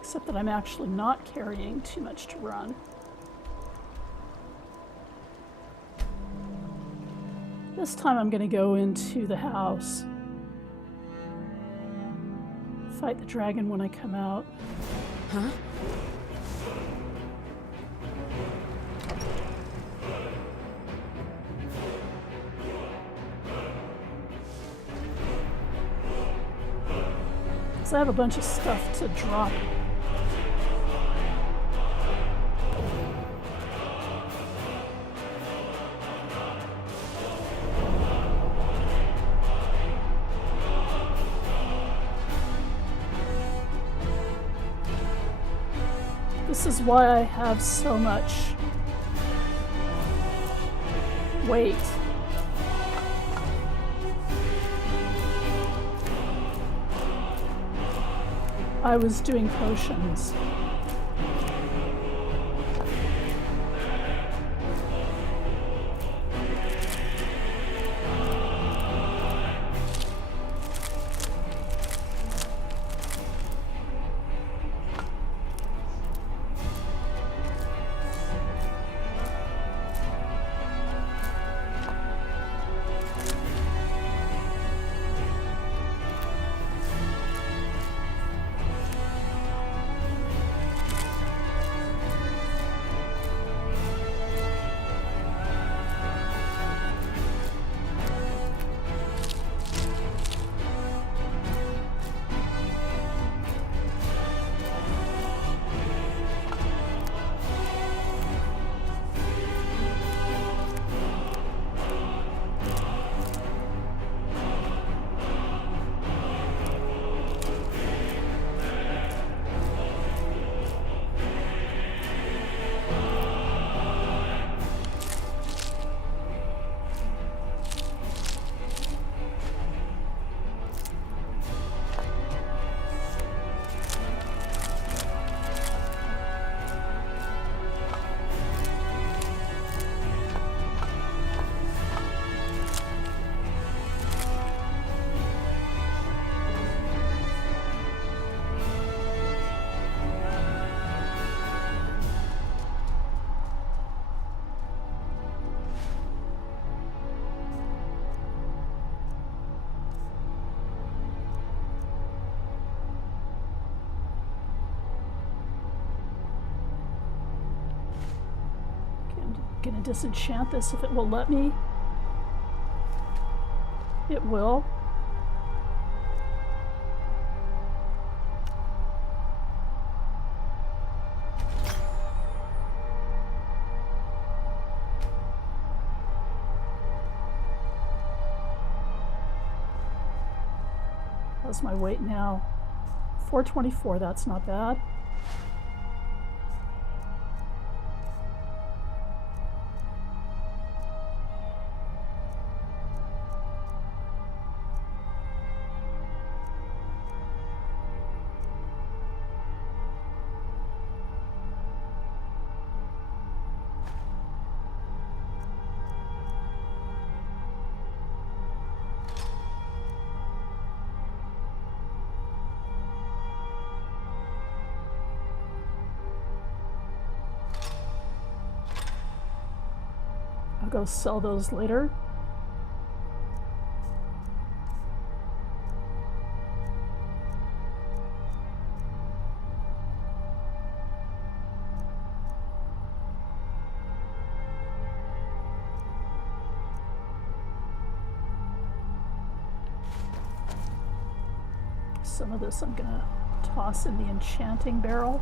Except that I'm actually not carrying too much to run. This time I'm going to go into the house. Fight the dragon when I come out. Huh? Because I have a bunch of stuff to drop. This is why I have so much weight. I was doing potions. gonna disenchant this if it will let me. It will. How's my weight now? 424, that's not bad. I'll go sell those later. Some of this I'm gonna toss in the enchanting barrel.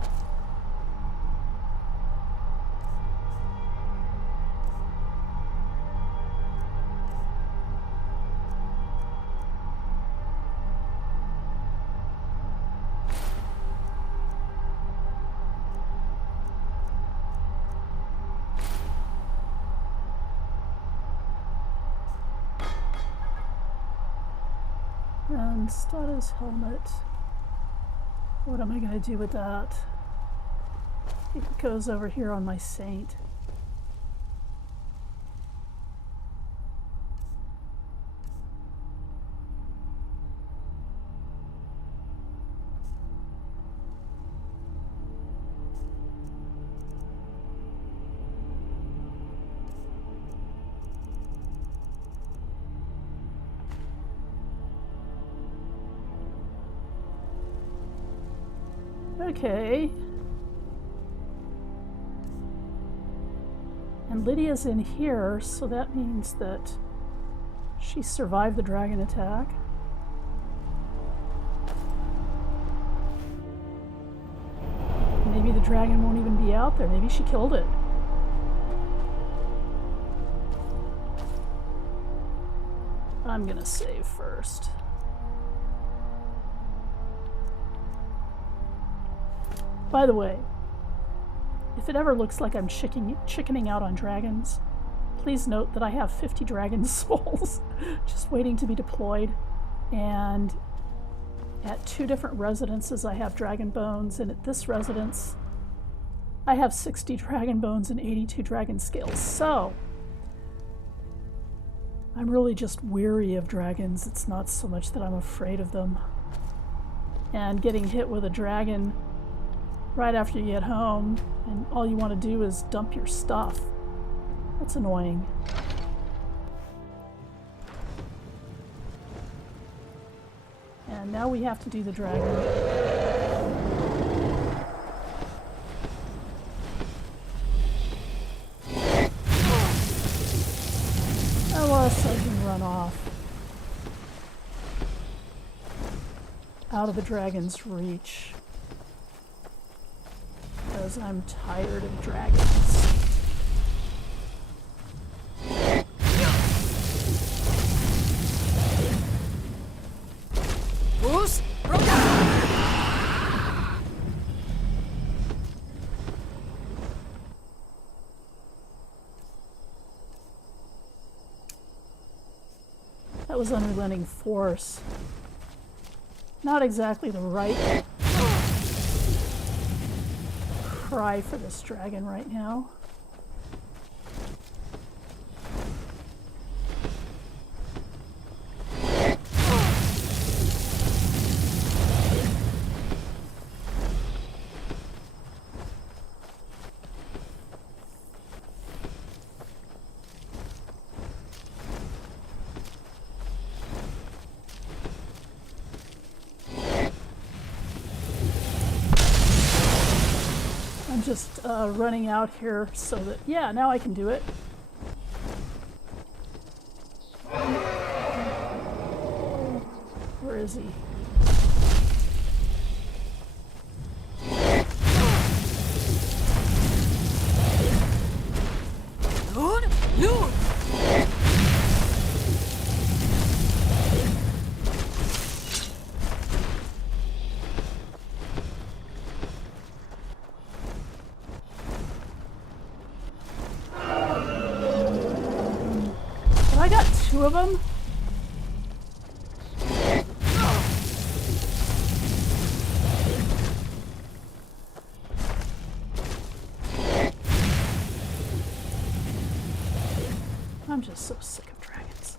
And Stada's helmet. What am I going to do with that? It goes over here on my saint. Okay. And Lydia's in here, so that means that she survived the dragon attack. Maybe the dragon won't even be out there. Maybe she killed it. I'm gonna save first. By the way, if it ever looks like I'm chickening out on dragons, please note that I have 50 dragon souls just waiting to be deployed. And at 2 different residences I have dragon bones, and at this residence I have 60 dragon bones and 82 dragon scales. So I'm really just weary of dragons. It's not so much that I'm afraid of them. And getting hit with a dragon right after you get home, and all you want to do is dump your stuff. That's annoying. And now we have to do the dragon. Unless I can run off out of the dragon's reach. Because I'm tired of dragons. That was unrelenting force. Not exactly the right cry for this dragon right now. I'm just running out here so that, yeah, now I can do it. Where is he? I got 2 of them. I'm just so sick of dragons.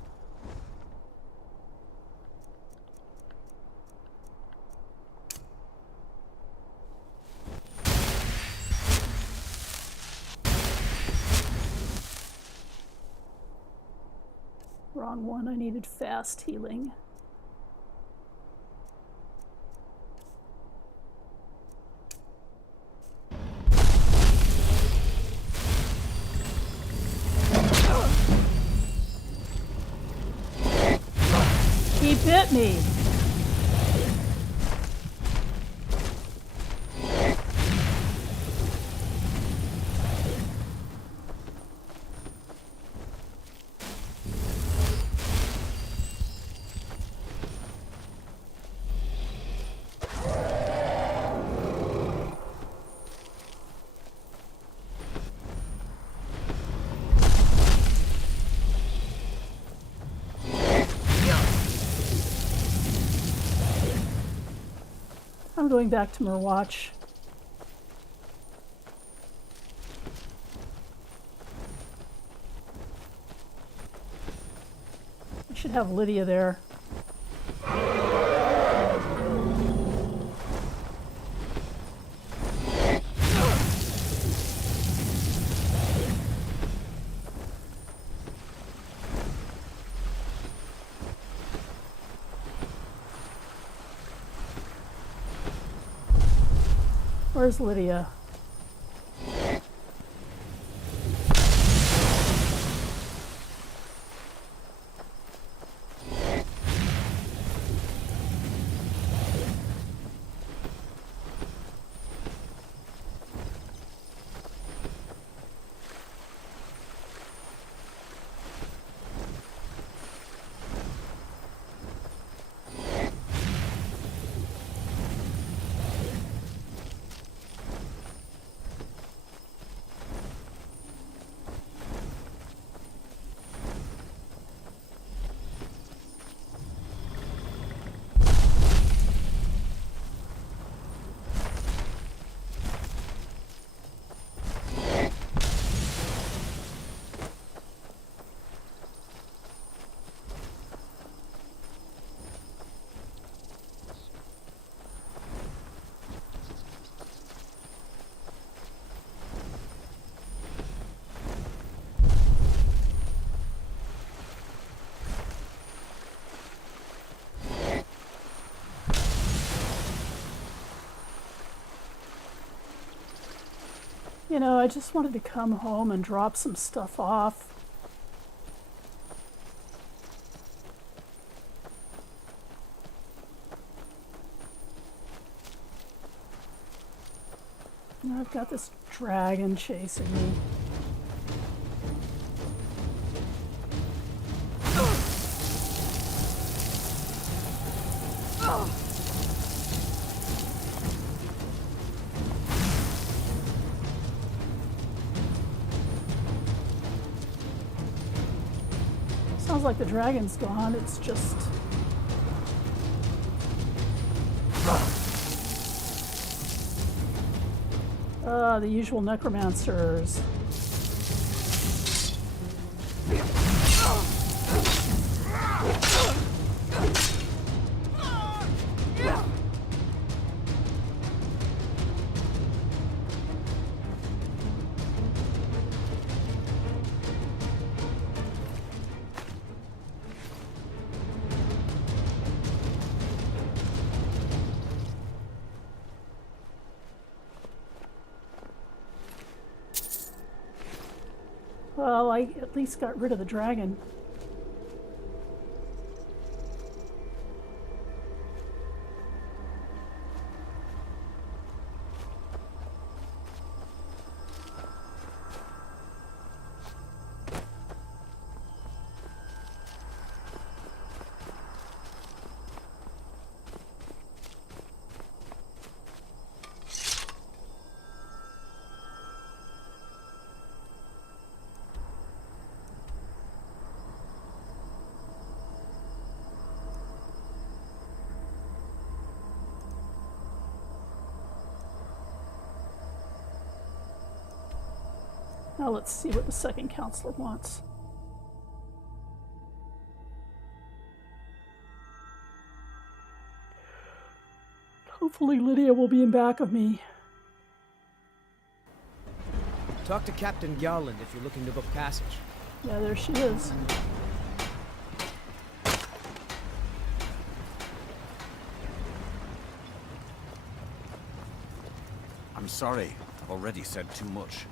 Wrong one, I needed fast healing. He bit me. I'm going back to Merwatch. I should have Lydia there. Where's Lydia? You know, I just wanted to come home and drop some stuff off. Now I've got this dragon chasing me. Sounds like the dragon's gone, it's just... the usual necromancers. Well, I at least got rid of the dragon. Now let's see what the second counselor wants. Hopefully Lydia will be in back of me. Talk to Captain Gowland if you're looking to book passage. Yeah, there she is. I'm sorry. I've already said too much.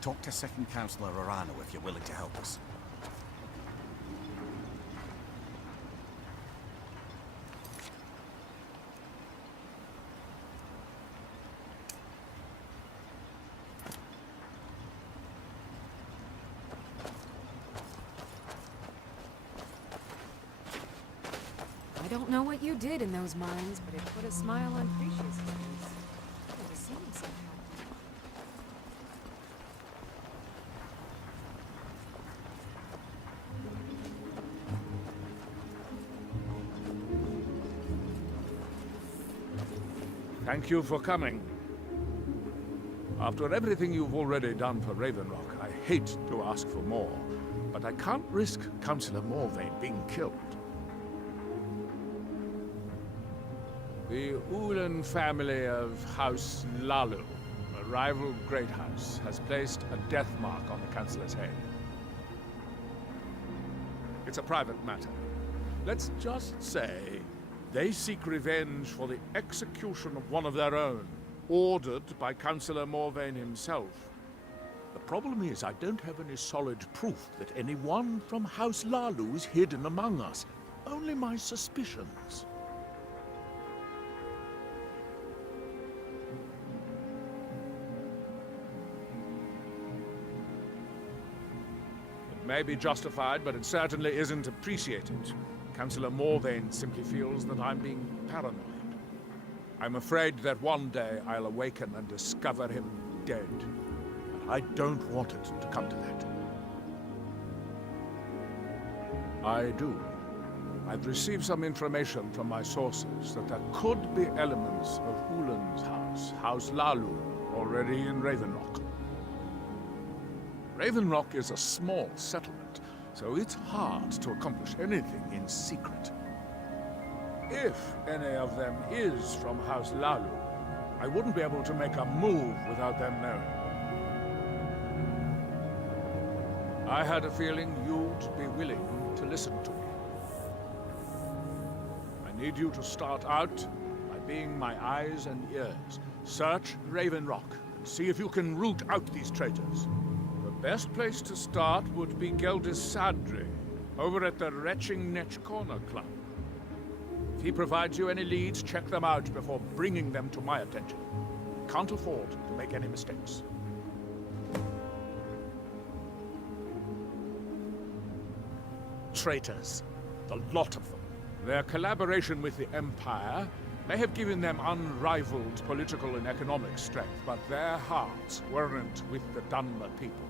Talk to Second Counselor Arano if you're willing to help us. I don't know what you did in those mines, but it put a smile on Precious' face. I've never seen him so happy. Thank you for coming. After everything you've already done for Ravenrock, I hate to ask for more, but I can't risk Councillor Morvain being killed. The Ulan family of House Lalu, a rival great house, has placed a death mark on the Councillor's head. It's a private matter. Let's just say they seek revenge for the execution of one of their own, ordered by Councillor Morvain himself. The problem is I don't have any solid proof that anyone from House Lalu is hidden among us. Only my suspicions. It may be justified, but it certainly isn't appreciated. Councillor Morvain simply feels that I'm being paranoid. I'm afraid that one day I'll awaken and discover him dead. And I don't want it to come to that. I do. I've received some information from my sources that there could be elements of Ulan's house, House Lalu, already in Ravenrock. Ravenrock is a small settlement, so it's hard to accomplish anything in secret. If any of them is from House Lalu, I wouldn't be able to make a move without them knowing. I had a feeling you'd be willing to listen to me. I need you to start out by being my eyes and ears. Search Ravenrock and see if you can root out these traitors. The best place to start would be Geldis Sadri, over at the Retching Netch Corner Club. If he provides you any leads, check them out before bringing them to my attention. Can't afford to make any mistakes. Traitors. The lot of them. Their collaboration with the Empire may have given them unrivaled political and economic strength, but their hearts weren't with the Dunmer people.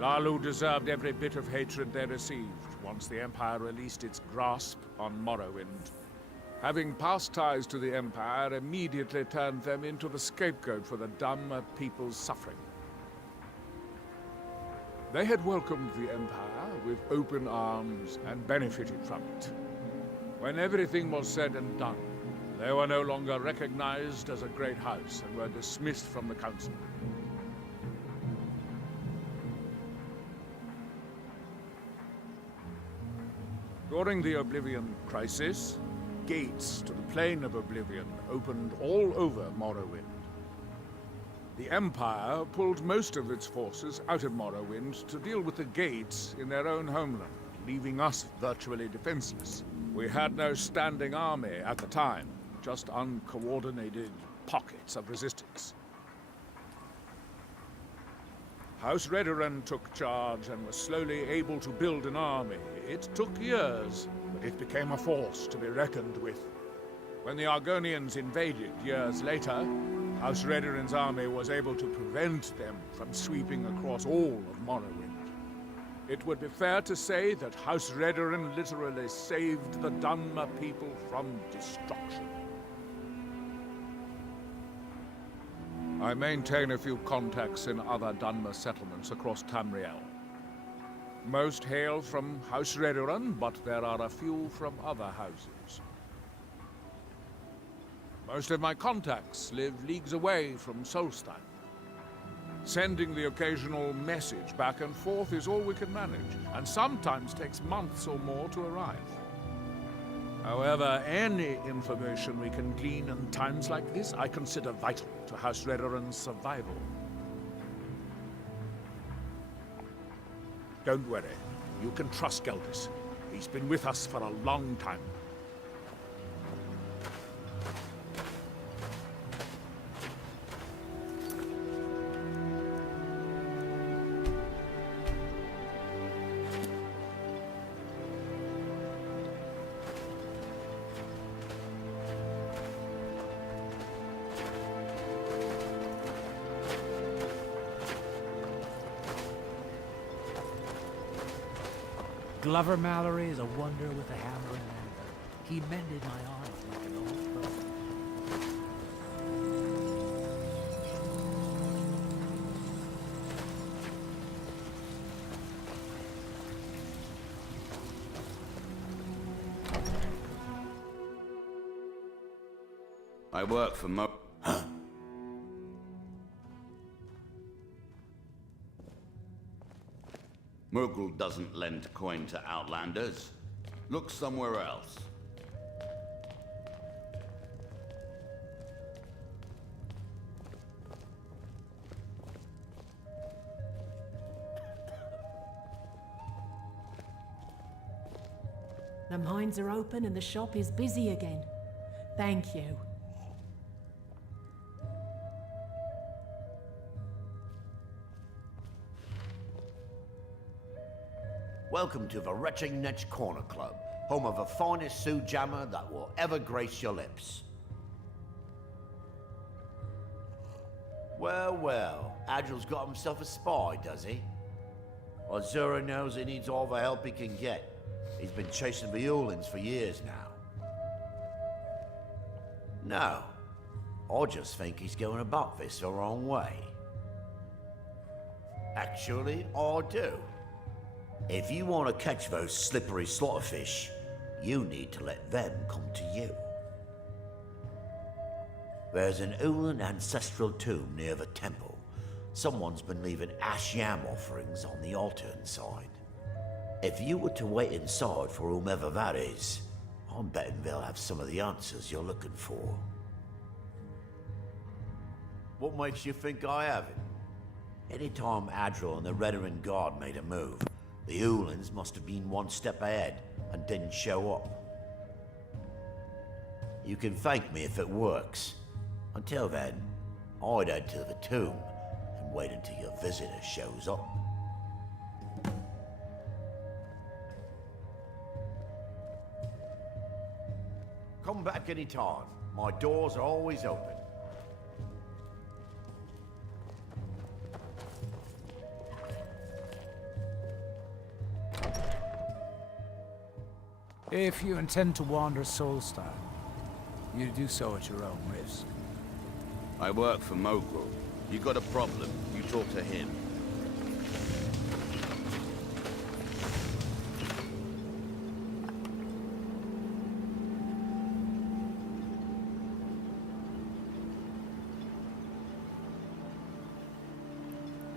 Lalu deserved every bit of hatred they received once the Empire released its grasp on Morrowind. Having past ties to the Empire immediately turned them into the scapegoat for the Dunmer people's suffering. They had welcomed the Empire with open arms and benefited from it. When everything was said and done, they were no longer recognized as a great house and were dismissed from the council. During the Oblivion Crisis, gates to the Plane of Oblivion opened all over Morrowind. The Empire pulled most of its forces out of Morrowind to deal with the Gates in their own homeland, leaving us virtually defenseless. We had no standing army at the time, just uncoordinated pockets of resistance. House Redoran took charge and was slowly able to build an army. It took years, but it became a force to be reckoned with. When the Argonians invaded years later, House Redoran's army was able to prevent them from sweeping across all of Morrowind. It would be fair to say that House Redoran literally saved the Dunmer people from destruction. I maintain a few contacts in other Dunmer settlements across Tamriel. Most hail from House Redoran, but there are a few from other houses. Most of my contacts live leagues away from Solstheim. Sending the occasional message back and forth is all we can manage, and sometimes takes months or more to arrive. However, any information we can glean in times like this, I consider vital to House Redoran's survival. Don't worry. You can trust Geldis. He's been with us for a long time. Glover Mallory is a wonder with a hammer and anvil. He mended my arm like an old brother. I work for Murgrel doesn't lend coin to outlanders. Look somewhere else. The mines are open and the shop is busy again. Thank you. Welcome to the Retching Netch Corner Club, home of the finest Sue Jammer that will ever grace your lips. Well, well, Adril's got himself a spy, does he? Azura knows he needs all the help he can get. He's been chasing the Ulins for years now. No, I just think he's going about this the wrong way. Actually, I do. If you want to catch those slippery slaughterfish, you need to let them come to you. There's an Ulin ancestral tomb near the temple. Someone's been leaving ash yam offerings on the altar inside. If you were to wait inside for whomever that is, I'm betting they'll have some of the answers you're looking for. What makes you think I haven't? Anytime Adril and the Redoran Guard made a move, the Ulins must have been one step ahead and didn't show up. You can thank me if it works. Until then, I'd head to the tomb and wait until your visitor shows up. Come back anytime. My doors are always open. If you intend to wander Solstheim, you do so at your own risk. I work for Mogrel. You got a problem, you talk to him.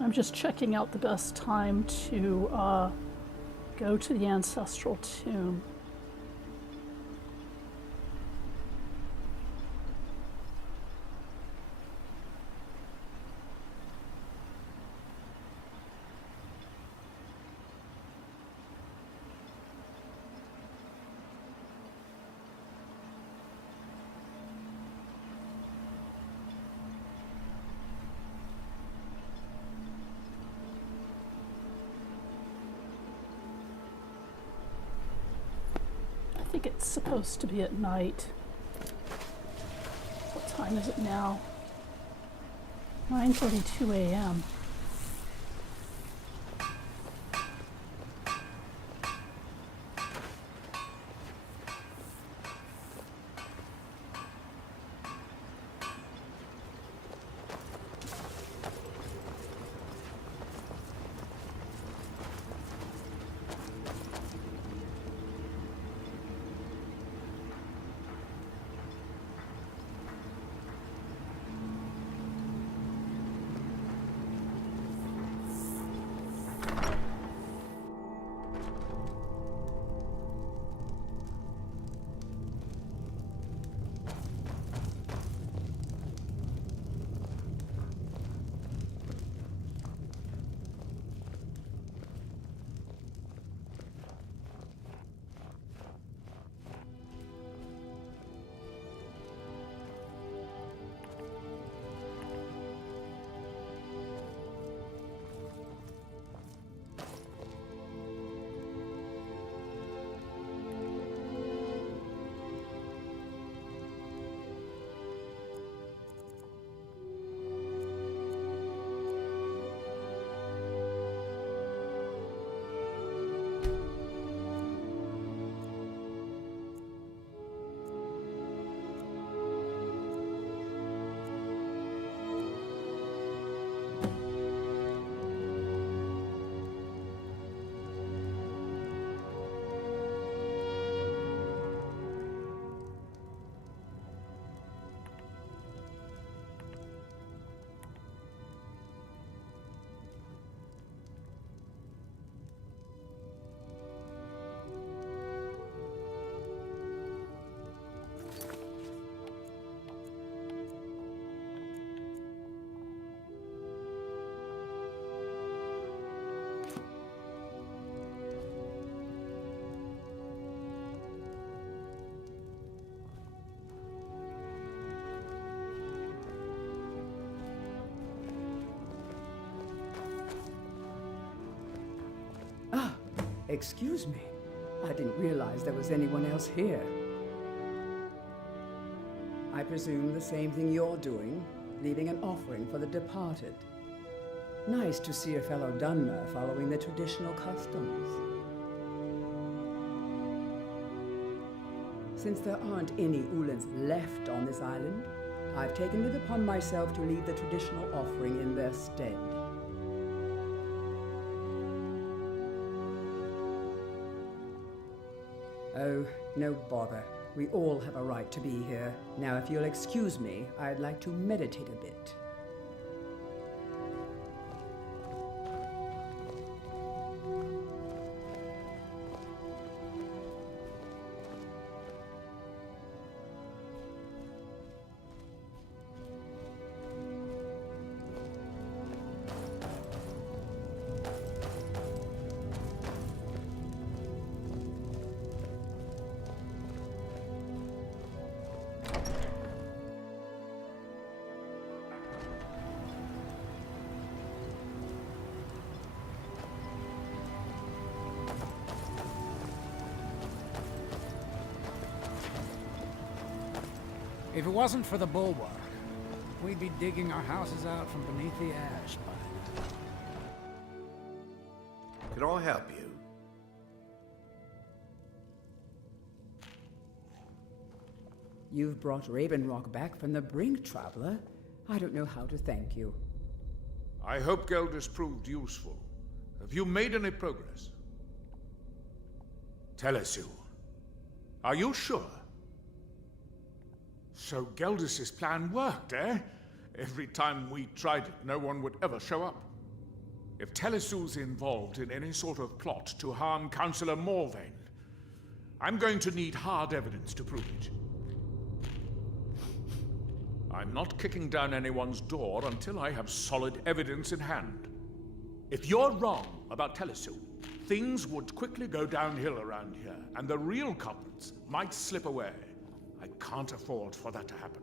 I'm just checking out the best time to go to the ancestral tomb. think it's supposed to be at night. What time is it now? 9:32 a.m. Excuse me. I didn't realize there was anyone else here. I presume the same thing you're doing, leaving an offering for the departed. Nice to see a fellow Dunmer following the traditional customs. Since there aren't any Ulans left on this island, I've taken it upon myself to leave the traditional offering in their stead. Oh, no bother. We all have a right to be here. Now, if you'll excuse me, I'd like to meditate a bit. If it wasn't for the bulwark, we'd be digging our houses out from beneath the ash by now. Can I help you? You've brought Raven Rock back from the brink, traveler. I don't know how to thank you. I hope Geldis proved useful. Have you made any progress? Telesu, are you sure? So Geldis' plan worked, eh? Every time we tried it, no one would ever show up. If Telesu's involved in any sort of plot to harm Councillor Morvain, I'm going to need hard evidence to prove it. I'm not kicking down anyone's door until I have solid evidence in hand. If you're wrong about Telesu, things would quickly go downhill around here, and the real culprits might slip away. I can't afford for that to happen.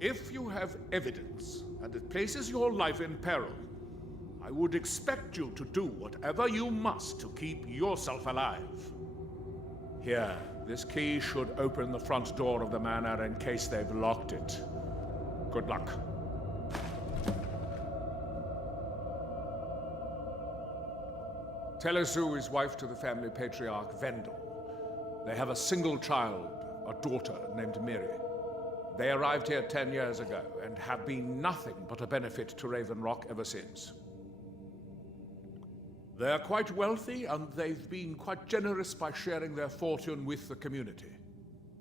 If you have evidence and it places your life in peril, I would expect you to do whatever you must to keep yourself alive. Here, this key should open the front door of the manor in case they've locked it. Good luck. Telesu is wife to the family patriarch Vendel. They have a single child, a daughter named Miri. They arrived here 10 years ago and have been nothing but a benefit to Raven Rock ever since. They're quite wealthy, and they've been quite generous by sharing their fortune with the community.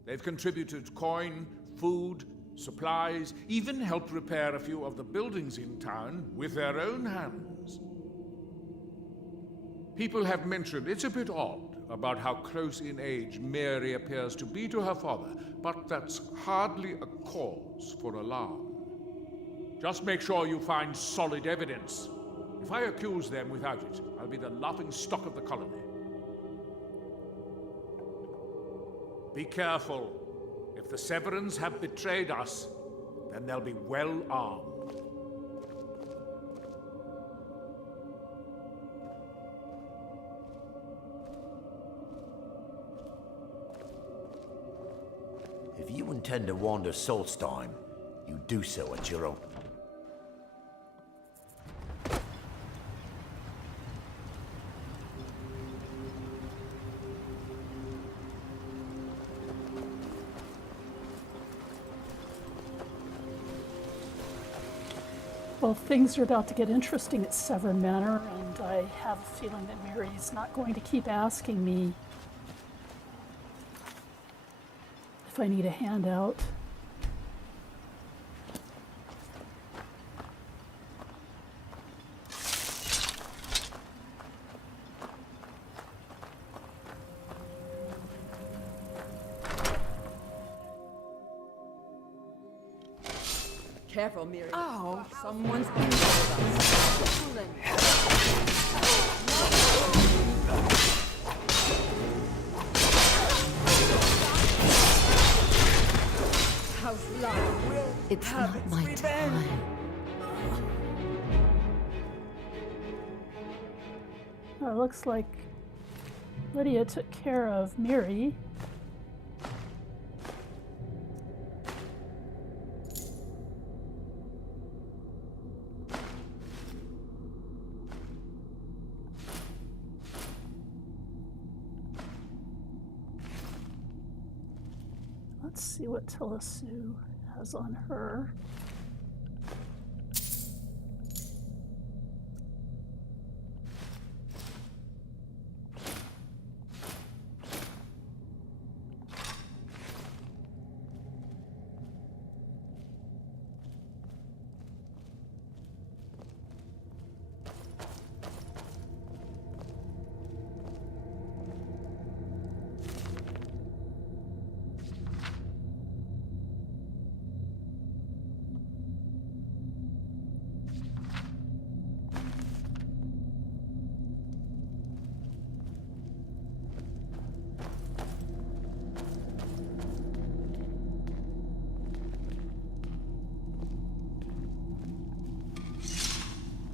They've contributed coin, food, supplies, even helped repair a few of the buildings in town with their own hands. People have mentioned it's a bit odd about how close in age Mary appears to be to her father, but that's hardly a cause for alarm. Just make sure you find solid evidence. If I accuse them without it, I'll be the laughing stock of the colony. Be careful. If the Severins have betrayed us, then they'll be well armed. If you intend to wander Solstheim, you do so at your own. Well, things are about to get interesting at Severin Manor, and I have a feeling that Mary's not going to keep asking me if I need a handout. Careful, Miri. Oh. Someone's in with us. How's life? It's not my time. Well, it looks like Lydia took care of Miri. Let's see what Telesu has on her.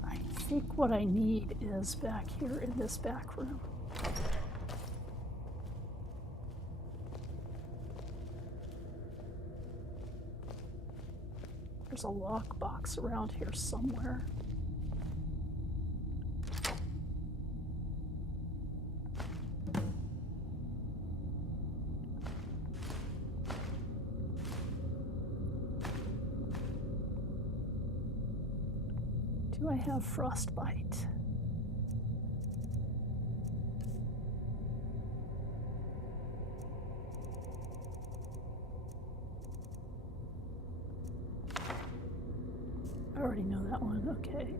I think what I need is back here in this back room. There's a lockbox around here somewhere. Do I have frostbite? I already know that one, okay.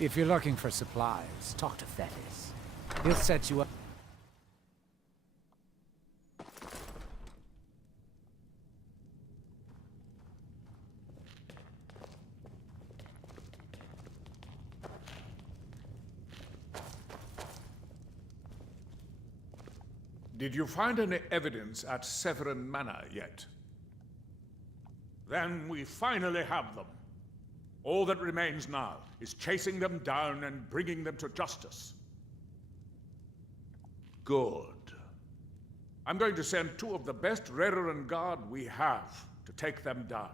If you're looking for supplies, talk to Thetis. He'll set you up. Did you find any evidence at Severin Manor yet? Then we finally have them. All that remains now is chasing them down and bringing them to justice. Good. I'm going to send two of the best Redoran Guard we have to take them down.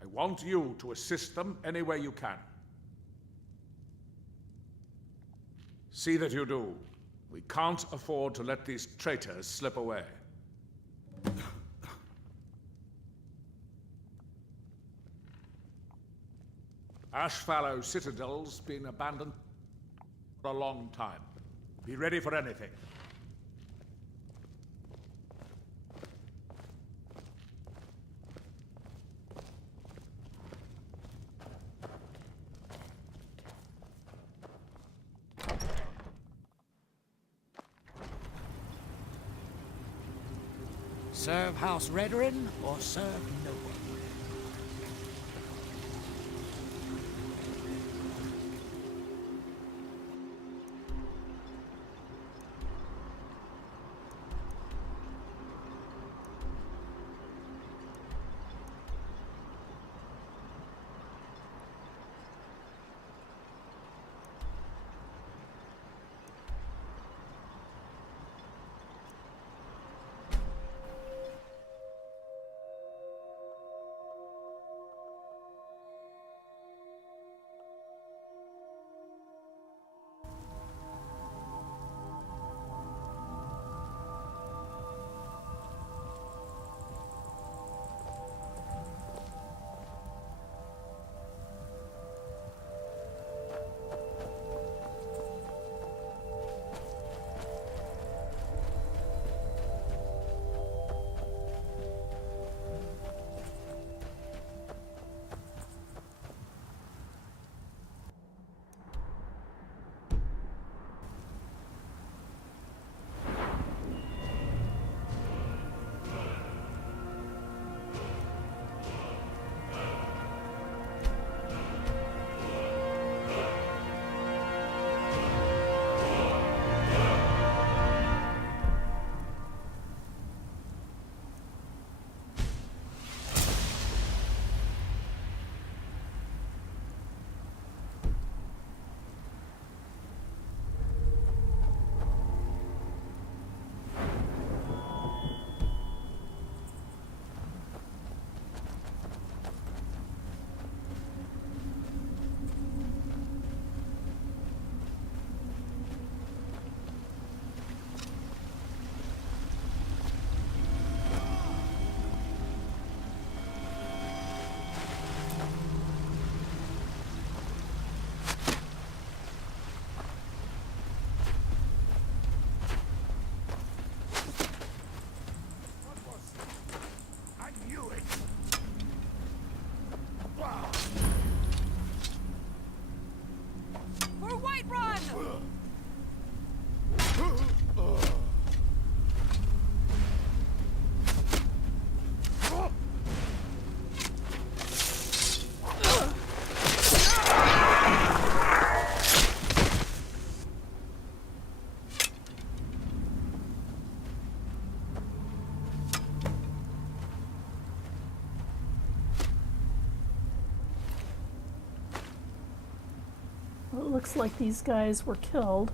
I want you to assist them any way you can. See that you do. We can't afford to let these traitors slip away. Ashfallow Citadel's been abandoned for a long time. Be ready for anything. Serve House Redoran or serve no one. Well, it looks like these guys were killed.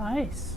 Nice.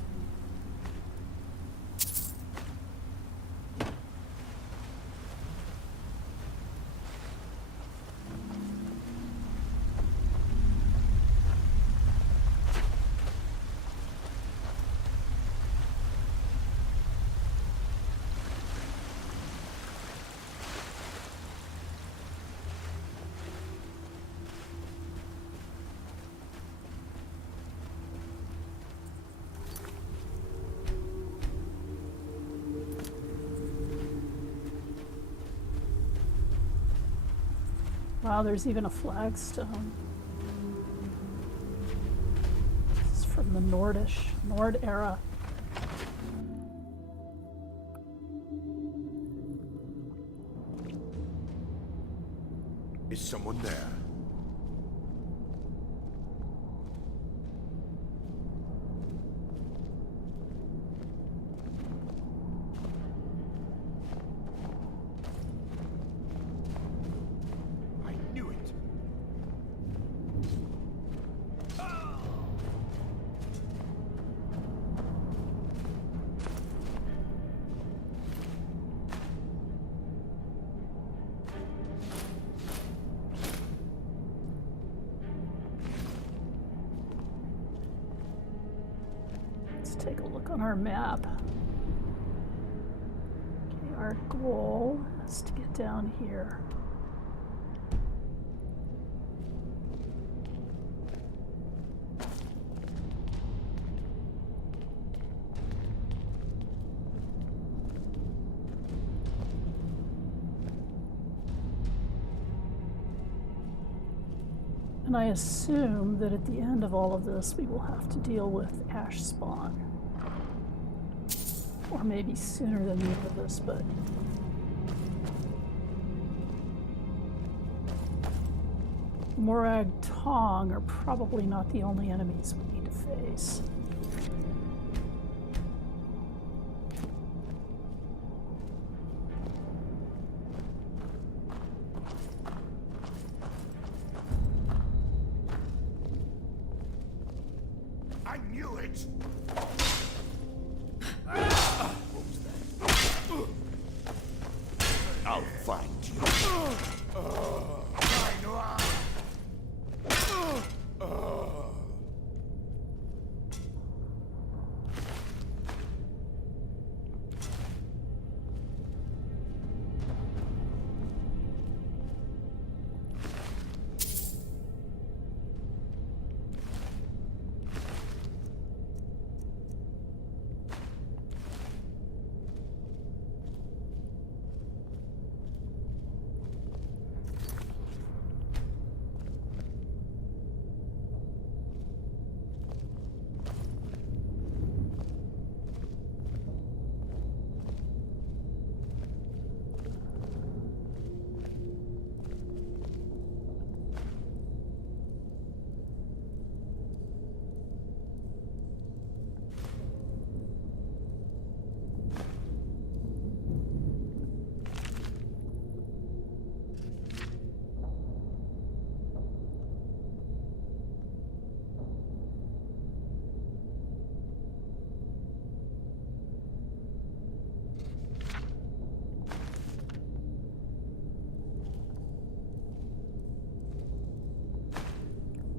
Wow, there's even a flagstone. This is from the Nord era. Is someone there? Take a look on our map. Okay, our goal is to get down here. And I assume that at the end of all of this, we will have to deal with ash spawn. Or maybe sooner than the end of this, but... Morag Tong are probably not the only enemies we need to face. I knew it! I'll find you.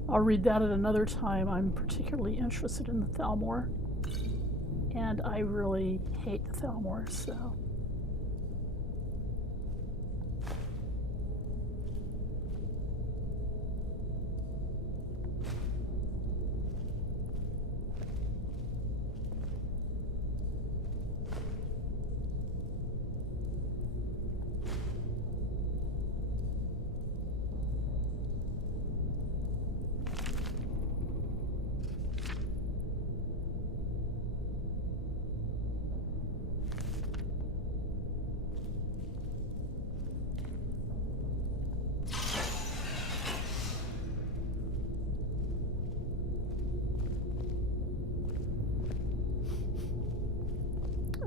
I'll read that at another time. I'm particularly interested in the Thalmor. And I really hate the Thalmor, so...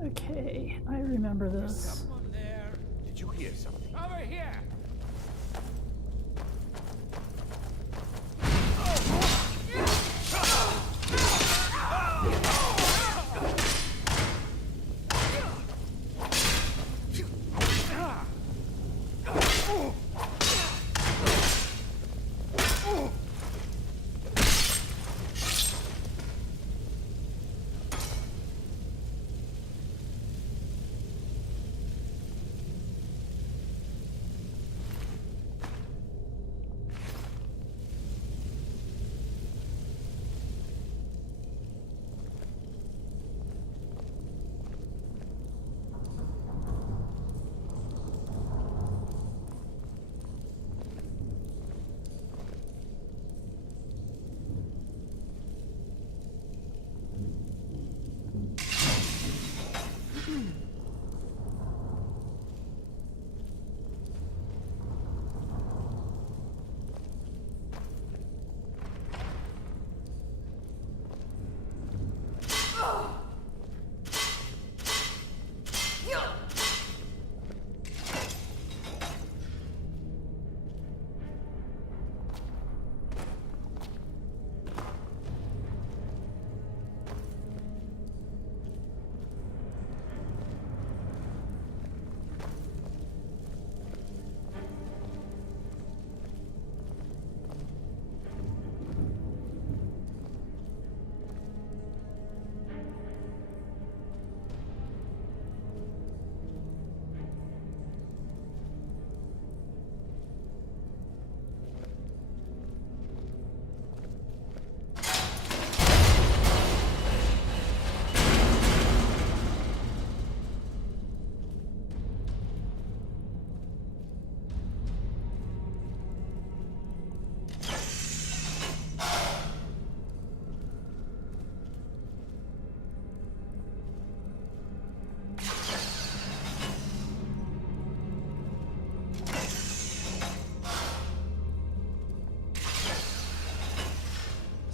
Okay, I remember this. Someone there. Did you hear something? Over here.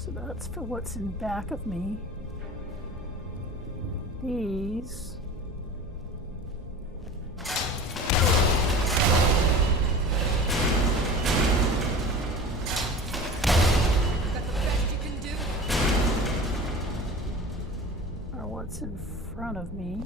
So that's for what's in back of me. These. Are what's in front of me.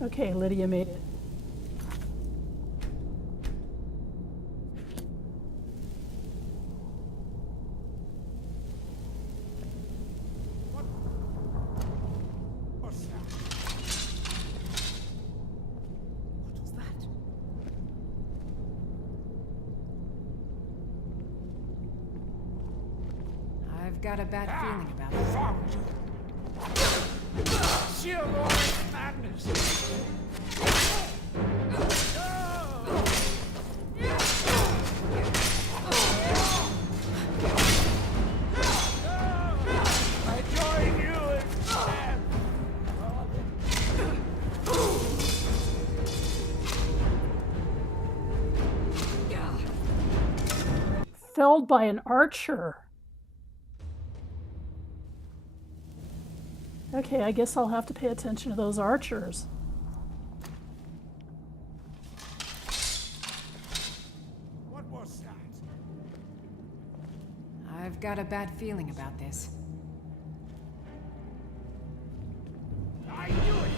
Okay, Lydia made it. I've got a bad feeling about it. Sheer roaring madness! I join you instead! Felled by an archer. Okay, I guess I'll have to pay attention to those archers. What was that? I've got a bad feeling about this. I knew it!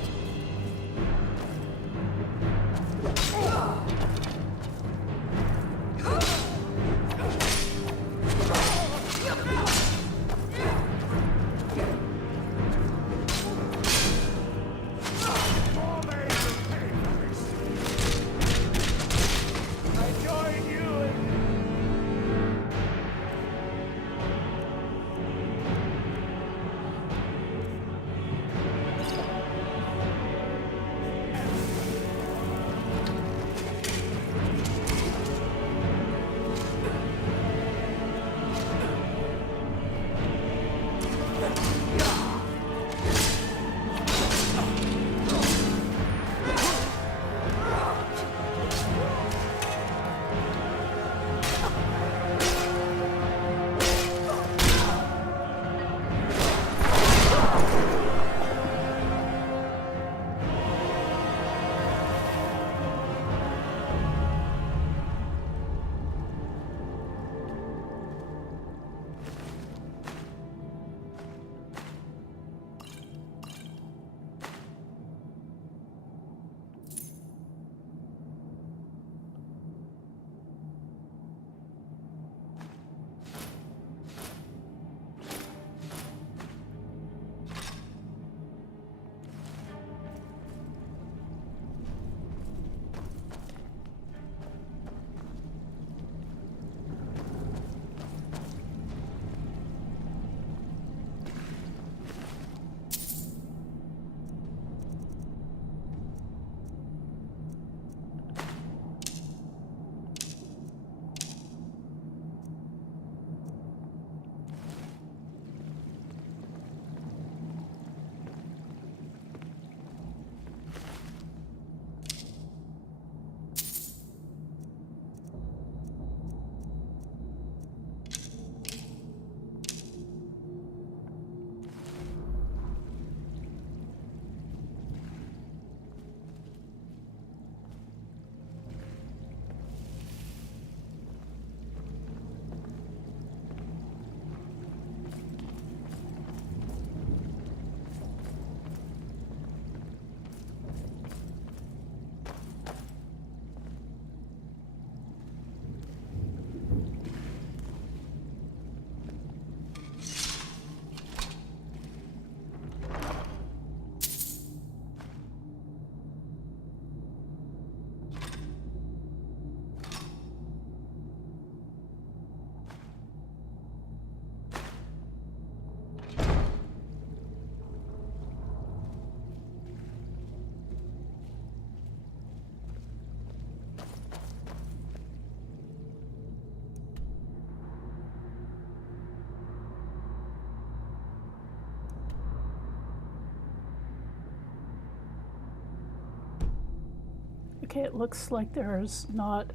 Okay, it looks like there's not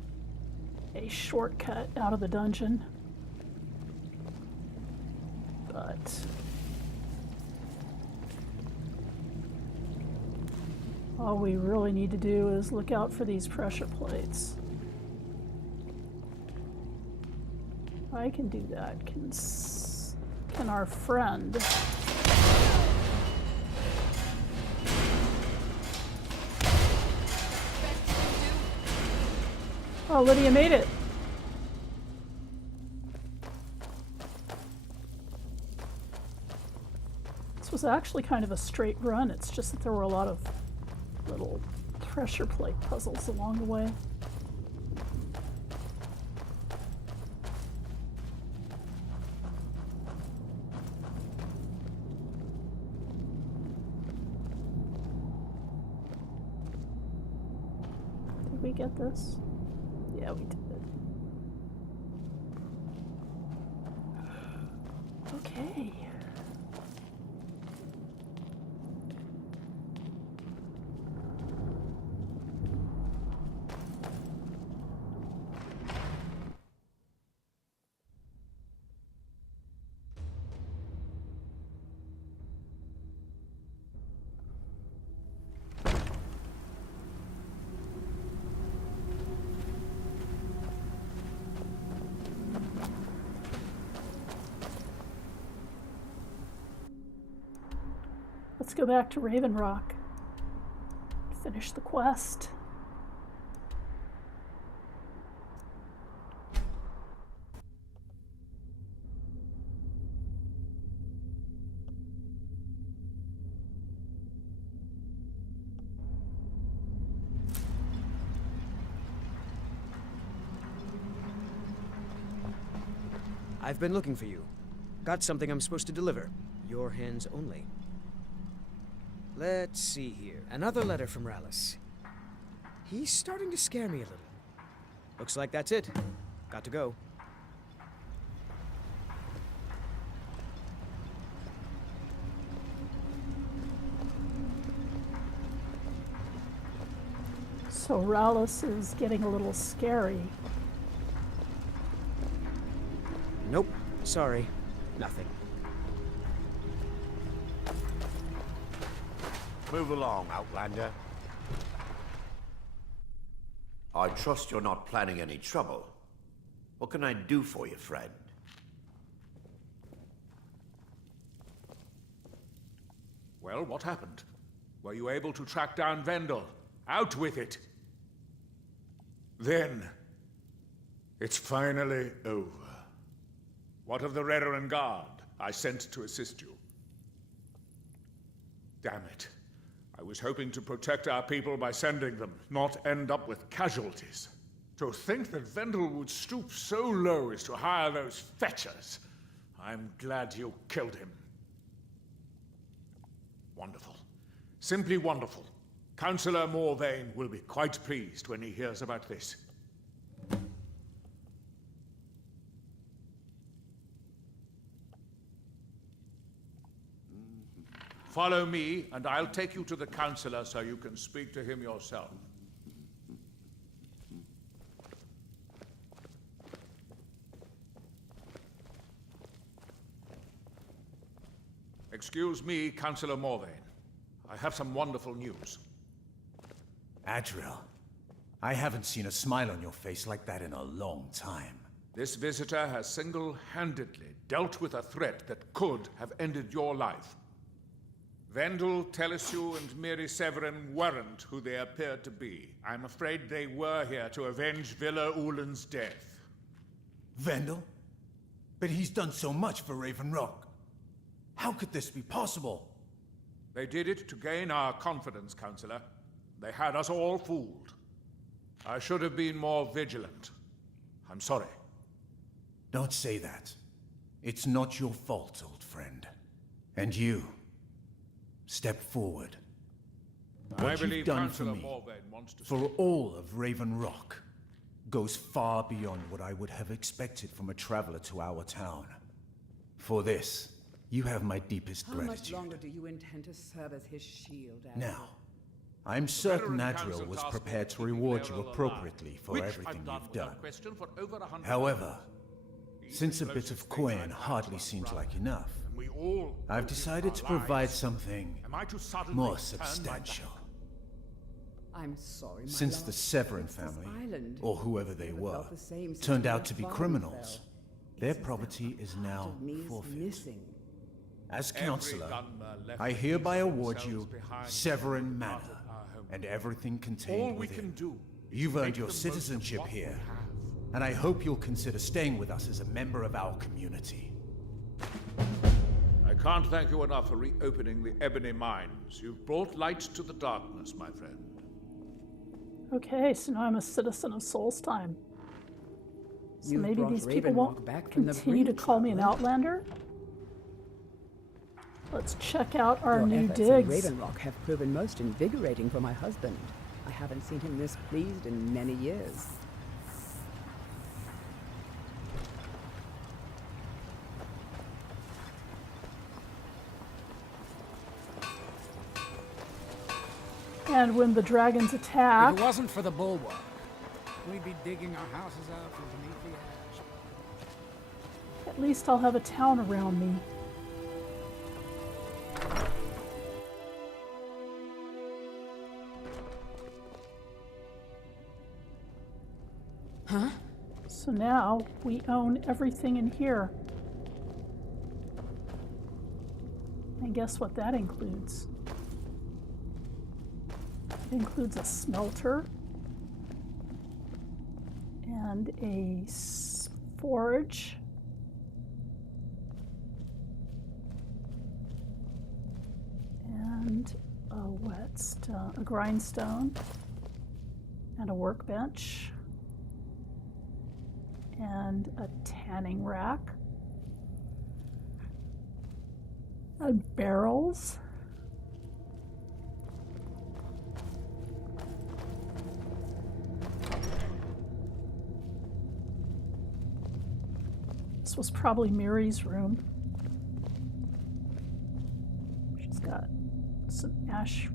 a shortcut out of the dungeon. But all we really need to do is look out for these pressure plates. I can do that. Can our friend? Oh, Lydia made it. This was actually kind of a straight run. It's just that there were a lot of little pressure plate puzzles along the way. Did we get this? Yeah, we did. Okay. Let's go back to Raven Rock. Finish the quest. I've been looking for you. Got something I'm supposed to deliver. Your hands only. Let's see here. Another letter from Rallis. He's starting to scare me a little. Looks like that's it. Got to go. So Rallis is getting a little scary. Nope. Sorry. Nothing. Move along, Outlander. I trust you're not planning any trouble. What can I do for you, friend? Well, what happened? Were you able to track down Vendel? Out with it! Then, it's finally over. What of the Redoran Guard I sent to assist you? Damn it. I was hoping to protect our people by sending them, not end up with casualties. To think that Vendel would stoop so low as to hire those fetchers. I'm glad you killed him. Wonderful. Simply wonderful. Councillor Morvain will be quite pleased when he hears about this. Follow me, and I'll take you to the Councillor so you can speak to him yourself. Excuse me, Councillor Morvain. I have some wonderful news. Adriel, I haven't seen a smile on your face like that in a long time. This visitor has single-handedly dealt with a threat that could have ended your life. Vendel, Telesue, and Miri Severin weren't who they appeared to be. I'm afraid they were here to avenge Villa Ulen's death. Vendel? But he's done so much for Raven Rock. How could this be possible? They did it to gain our confidence, Councillor. They had us all fooled. I should have been more vigilant. I'm sorry. Don't say that. It's not your fault, old friend. And you, step forward. What you've done for me, for all of Raven Rock, goes far beyond what I would have expected from a traveler to our town. For this, you have my deepest gratitude. How much longer do you intend to serve as his shield, Admiral? Now, I'm certain Adril was prepared to reward you appropriately for everything you've done. However, since a bit of coin hardly seems like enough, I've decided to provide something more substantial. I'm sorry, my Since lord. the Severin It's this family, island. or whoever they Never were, felt the same since turned my out to be father criminals, fell. their It's as property is though now part of me is forfeit. missing. As counselor, I hereby award you Severin Manor and everything contained within. You've earned your citizenship here, and I hope you'll consider staying with us as a member of our community. I can't thank you enough for reopening the Ebony Mines. You've brought light to the darkness, my friend. Okay, so now I'm a citizen of Solstheim. So You've maybe brought these people Ravenrock won't back from the continue to brink, call me an traveler. outlander. Let's check out our Your new efforts in digs. Ravenrock have proven most invigorating for my husband. I haven't seen him this pleased in many years. And when the dragons attack, If it wasn't for the bulwark, we'd be digging our houses out from beneath the ash. at least I'll have a town around me. Huh? So now we own everything in here. And guess what that includes? It includes a smelter and a forge and a grindstone and a workbench and a tanning rack and barrels. This was probably Miri's room. She's got some ash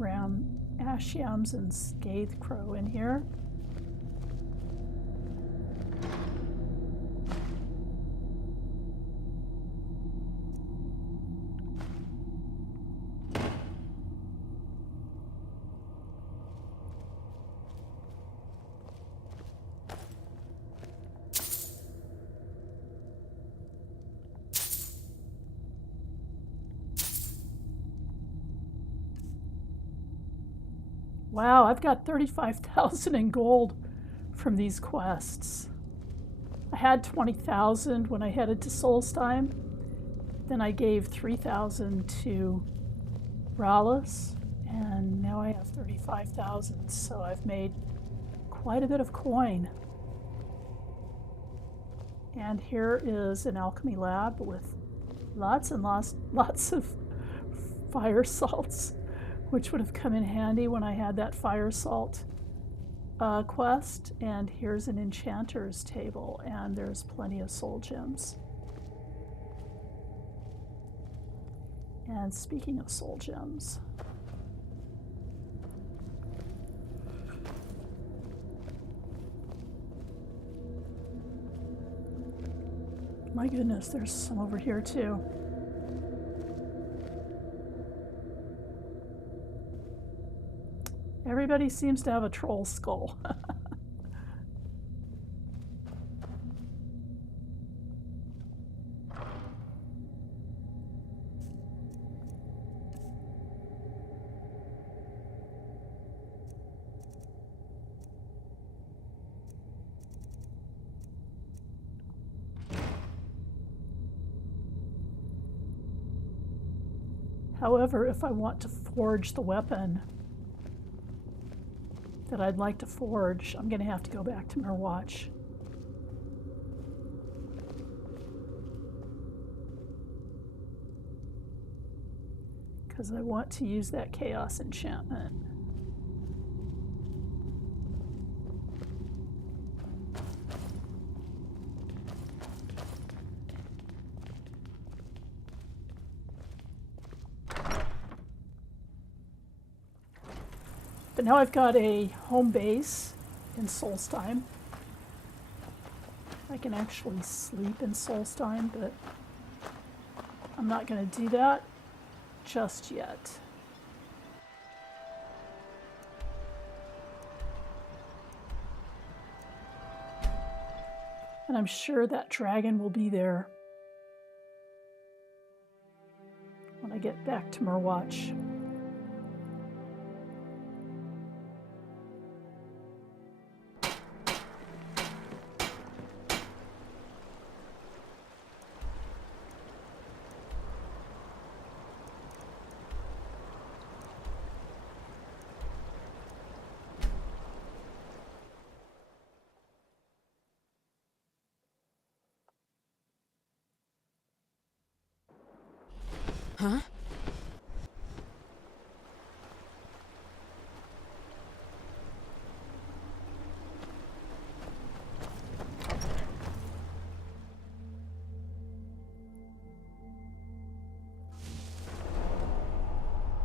yams and scathe crow in here. Wow, I've got 35,000 in gold from these quests. I had 20,000 when I headed to Solstheim. Then I gave 3,000 to Rallis, and now I have 35,000, so I've made quite a bit of coin. And here is an alchemy lab with lots and lots of fire salts, which would have come in handy when I had that fire salt quest. And here's an enchanter's table, and there's plenty of soul gems. And speaking of soul gems, my goodness, there's some over here too. Everybody seems to have a troll skull. However, if I want to forge the weapon that I'd like to forge, I'm going to have to go back to Mirwatch. Because I want to use that chaos enchantment. But now I've got a home base in Solstheim. I can actually sleep in Solstheim, but I'm not going to do that just yet. And I'm sure that dragon will be there when I get back to Merwatch. Huh?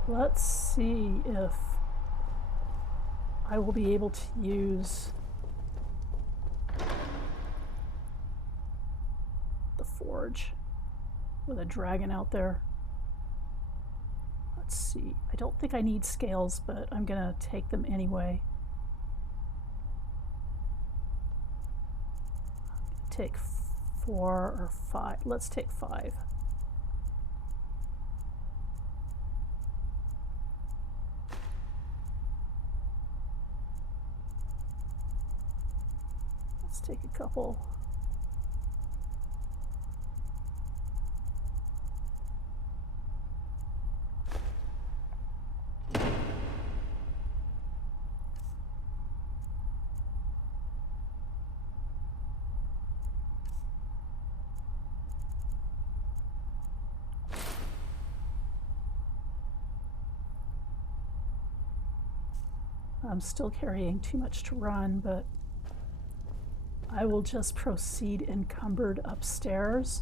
Let's see if I will be able to use the forge with a dragon out there. Let's see. I don't think I need scales, but I'm going to take them anyway. Take 4 or 5. Let's take 5. Let's take a couple. I'm still carrying too much to run, but I will just proceed encumbered upstairs.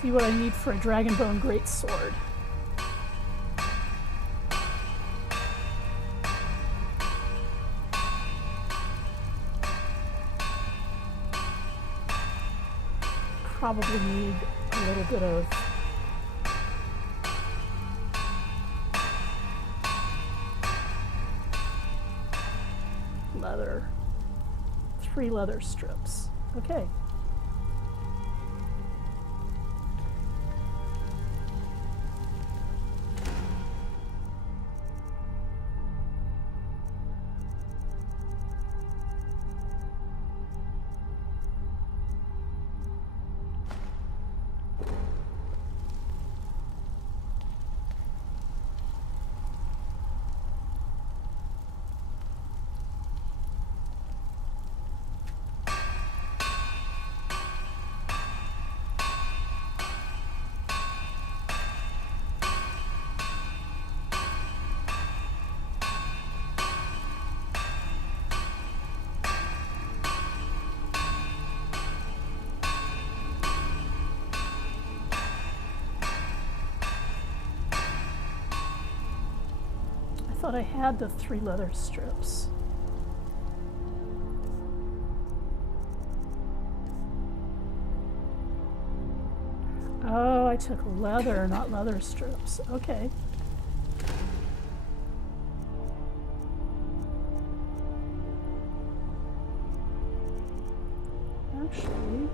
see what I need for a dragonbone greatsword. Probably need a little bit of leather. 3 leather strips. Okay. I thought I had the 3 leather strips. Oh, I took leather, not leather strips. Okay. Actually,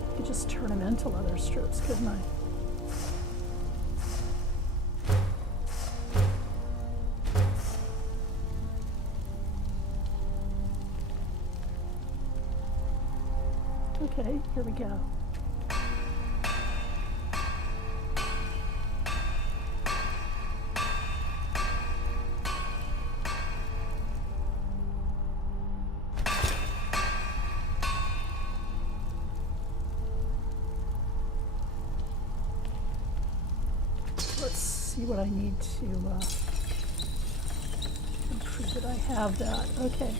I could just turn them into leather strips, couldn't I? Okay, here we go. Let's see what I need to improve it. I have that. Okay.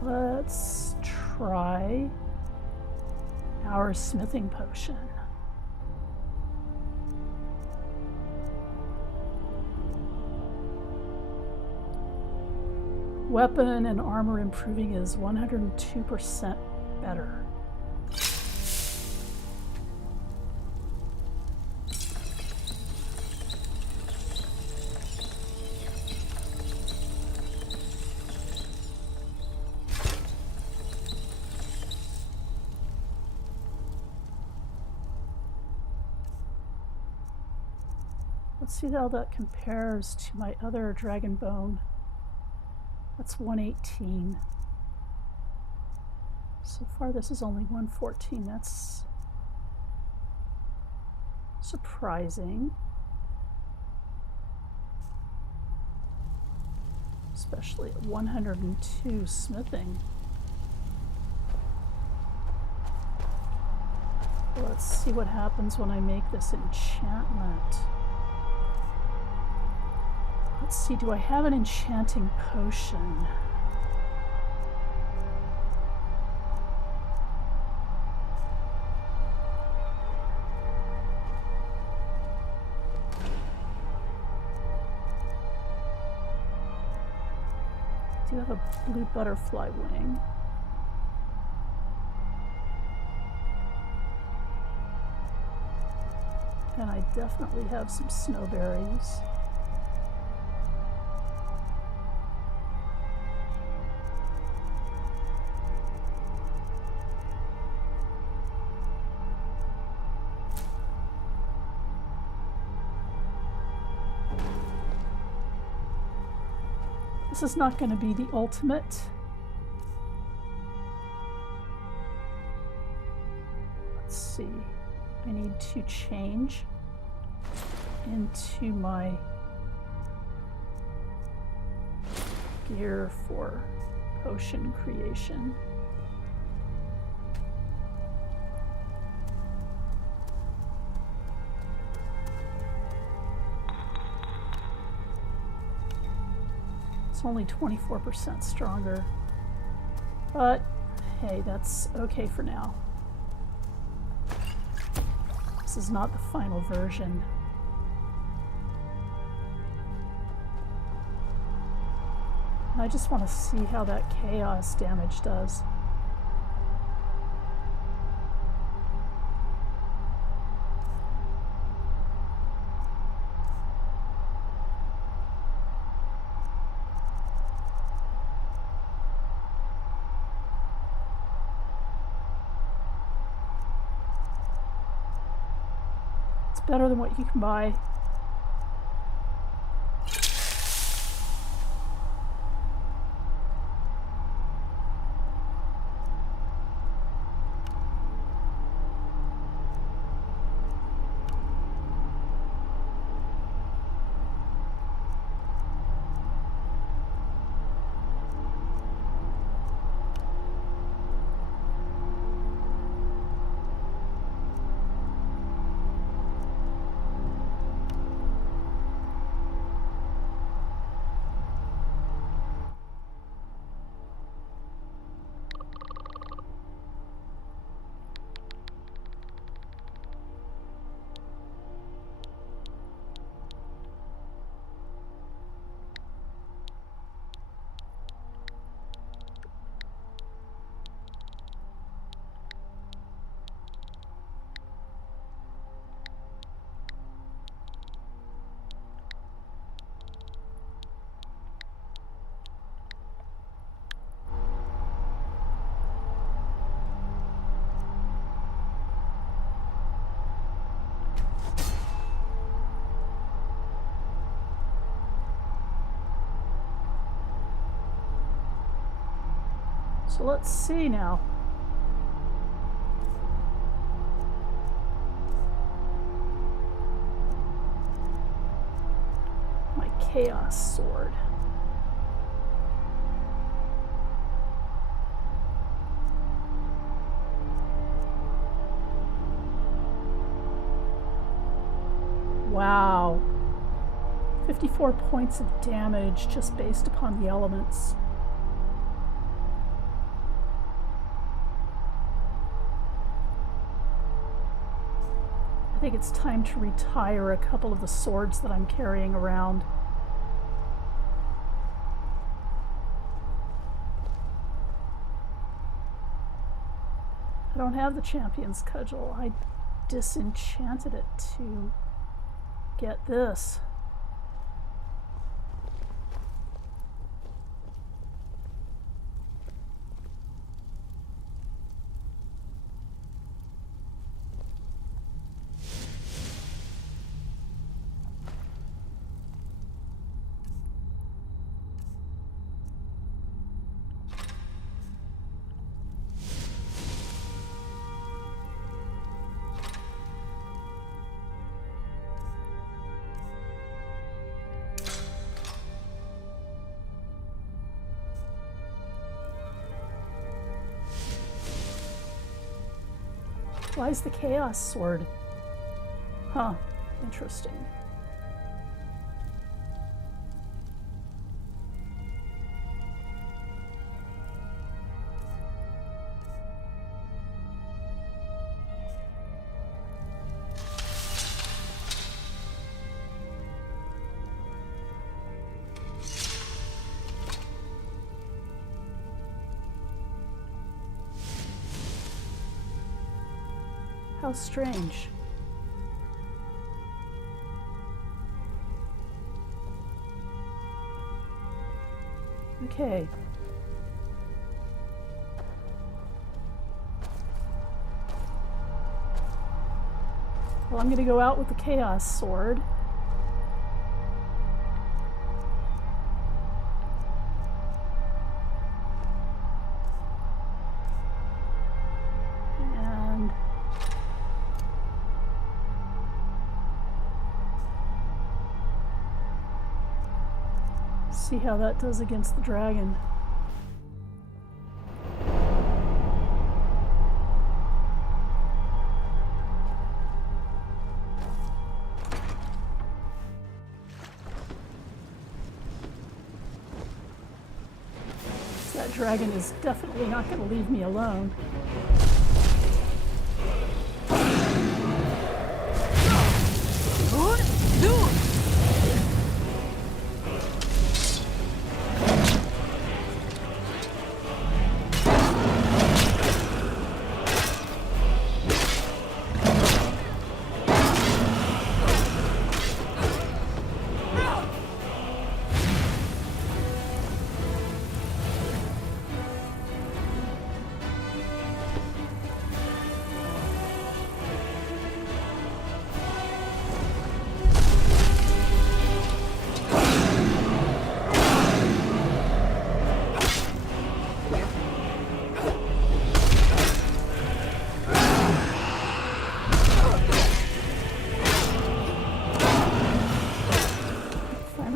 Let's try our smithing potion. Weapon and armor improving is 102% better. Let's see how that compares to my other dragon bone. That's 118. So far this is only 114. That's surprising. Especially at 102 smithing. Let's see what happens when I make this enchantment. Let's see, do I have an enchanting potion? I do have a blue butterfly wing. And I definitely have some snowberries. This is not going to be the ultimate. Let's see. I need to change into my gear for potion creation. It's only 24% stronger. But, hey, that's okay for now. This is not the final version. And I just want to see how that chaos damage does. Better than what you can buy. So let's see now. My chaos sword. Wow. 54 points of damage just based upon the elements. I think it's time to retire a couple of the swords that I'm carrying around. I don't have the champion's cudgel. I disenchanted it to get this. Why is the chaos sword? Huh, interesting. How strange. Okay. Well, I'm going to go out with the chaos sword. See how that does against the dragon. dragon is definitely not going to leave me alone.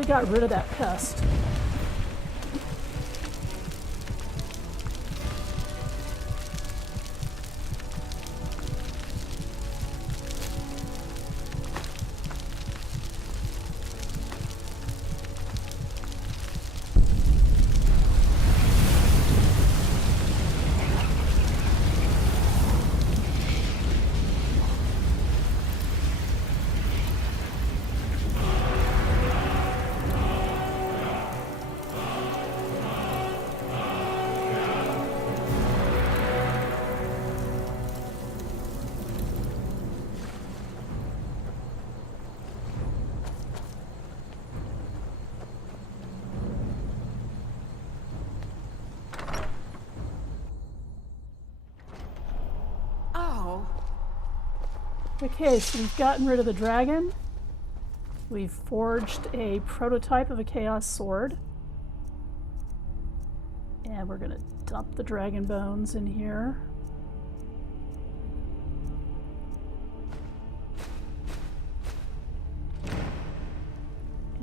Got rid of that pest. Okay, so we've gotten rid of the dragon. We've forged a prototype of a chaos sword. And we're gonna dump the dragon bones in here.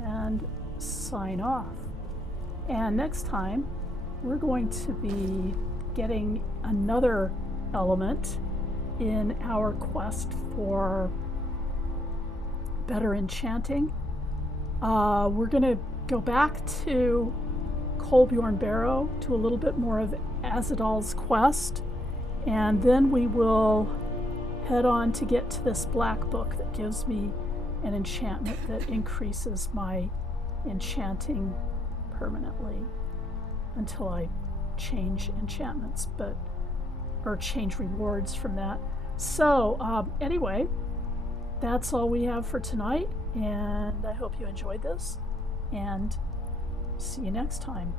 And sign off. And next time, we're going to be getting another element in our quest for better enchanting. We're going to go back to Kolbjorn Barrow, to a little bit more of Ahzidal's quest, and then we will head on to get to this black book that gives me an enchantment that increases my enchanting permanently until I change enchantments, or change rewards from that. So anyway, that's all we have for tonight, and I hope you enjoyed this, and see you next time.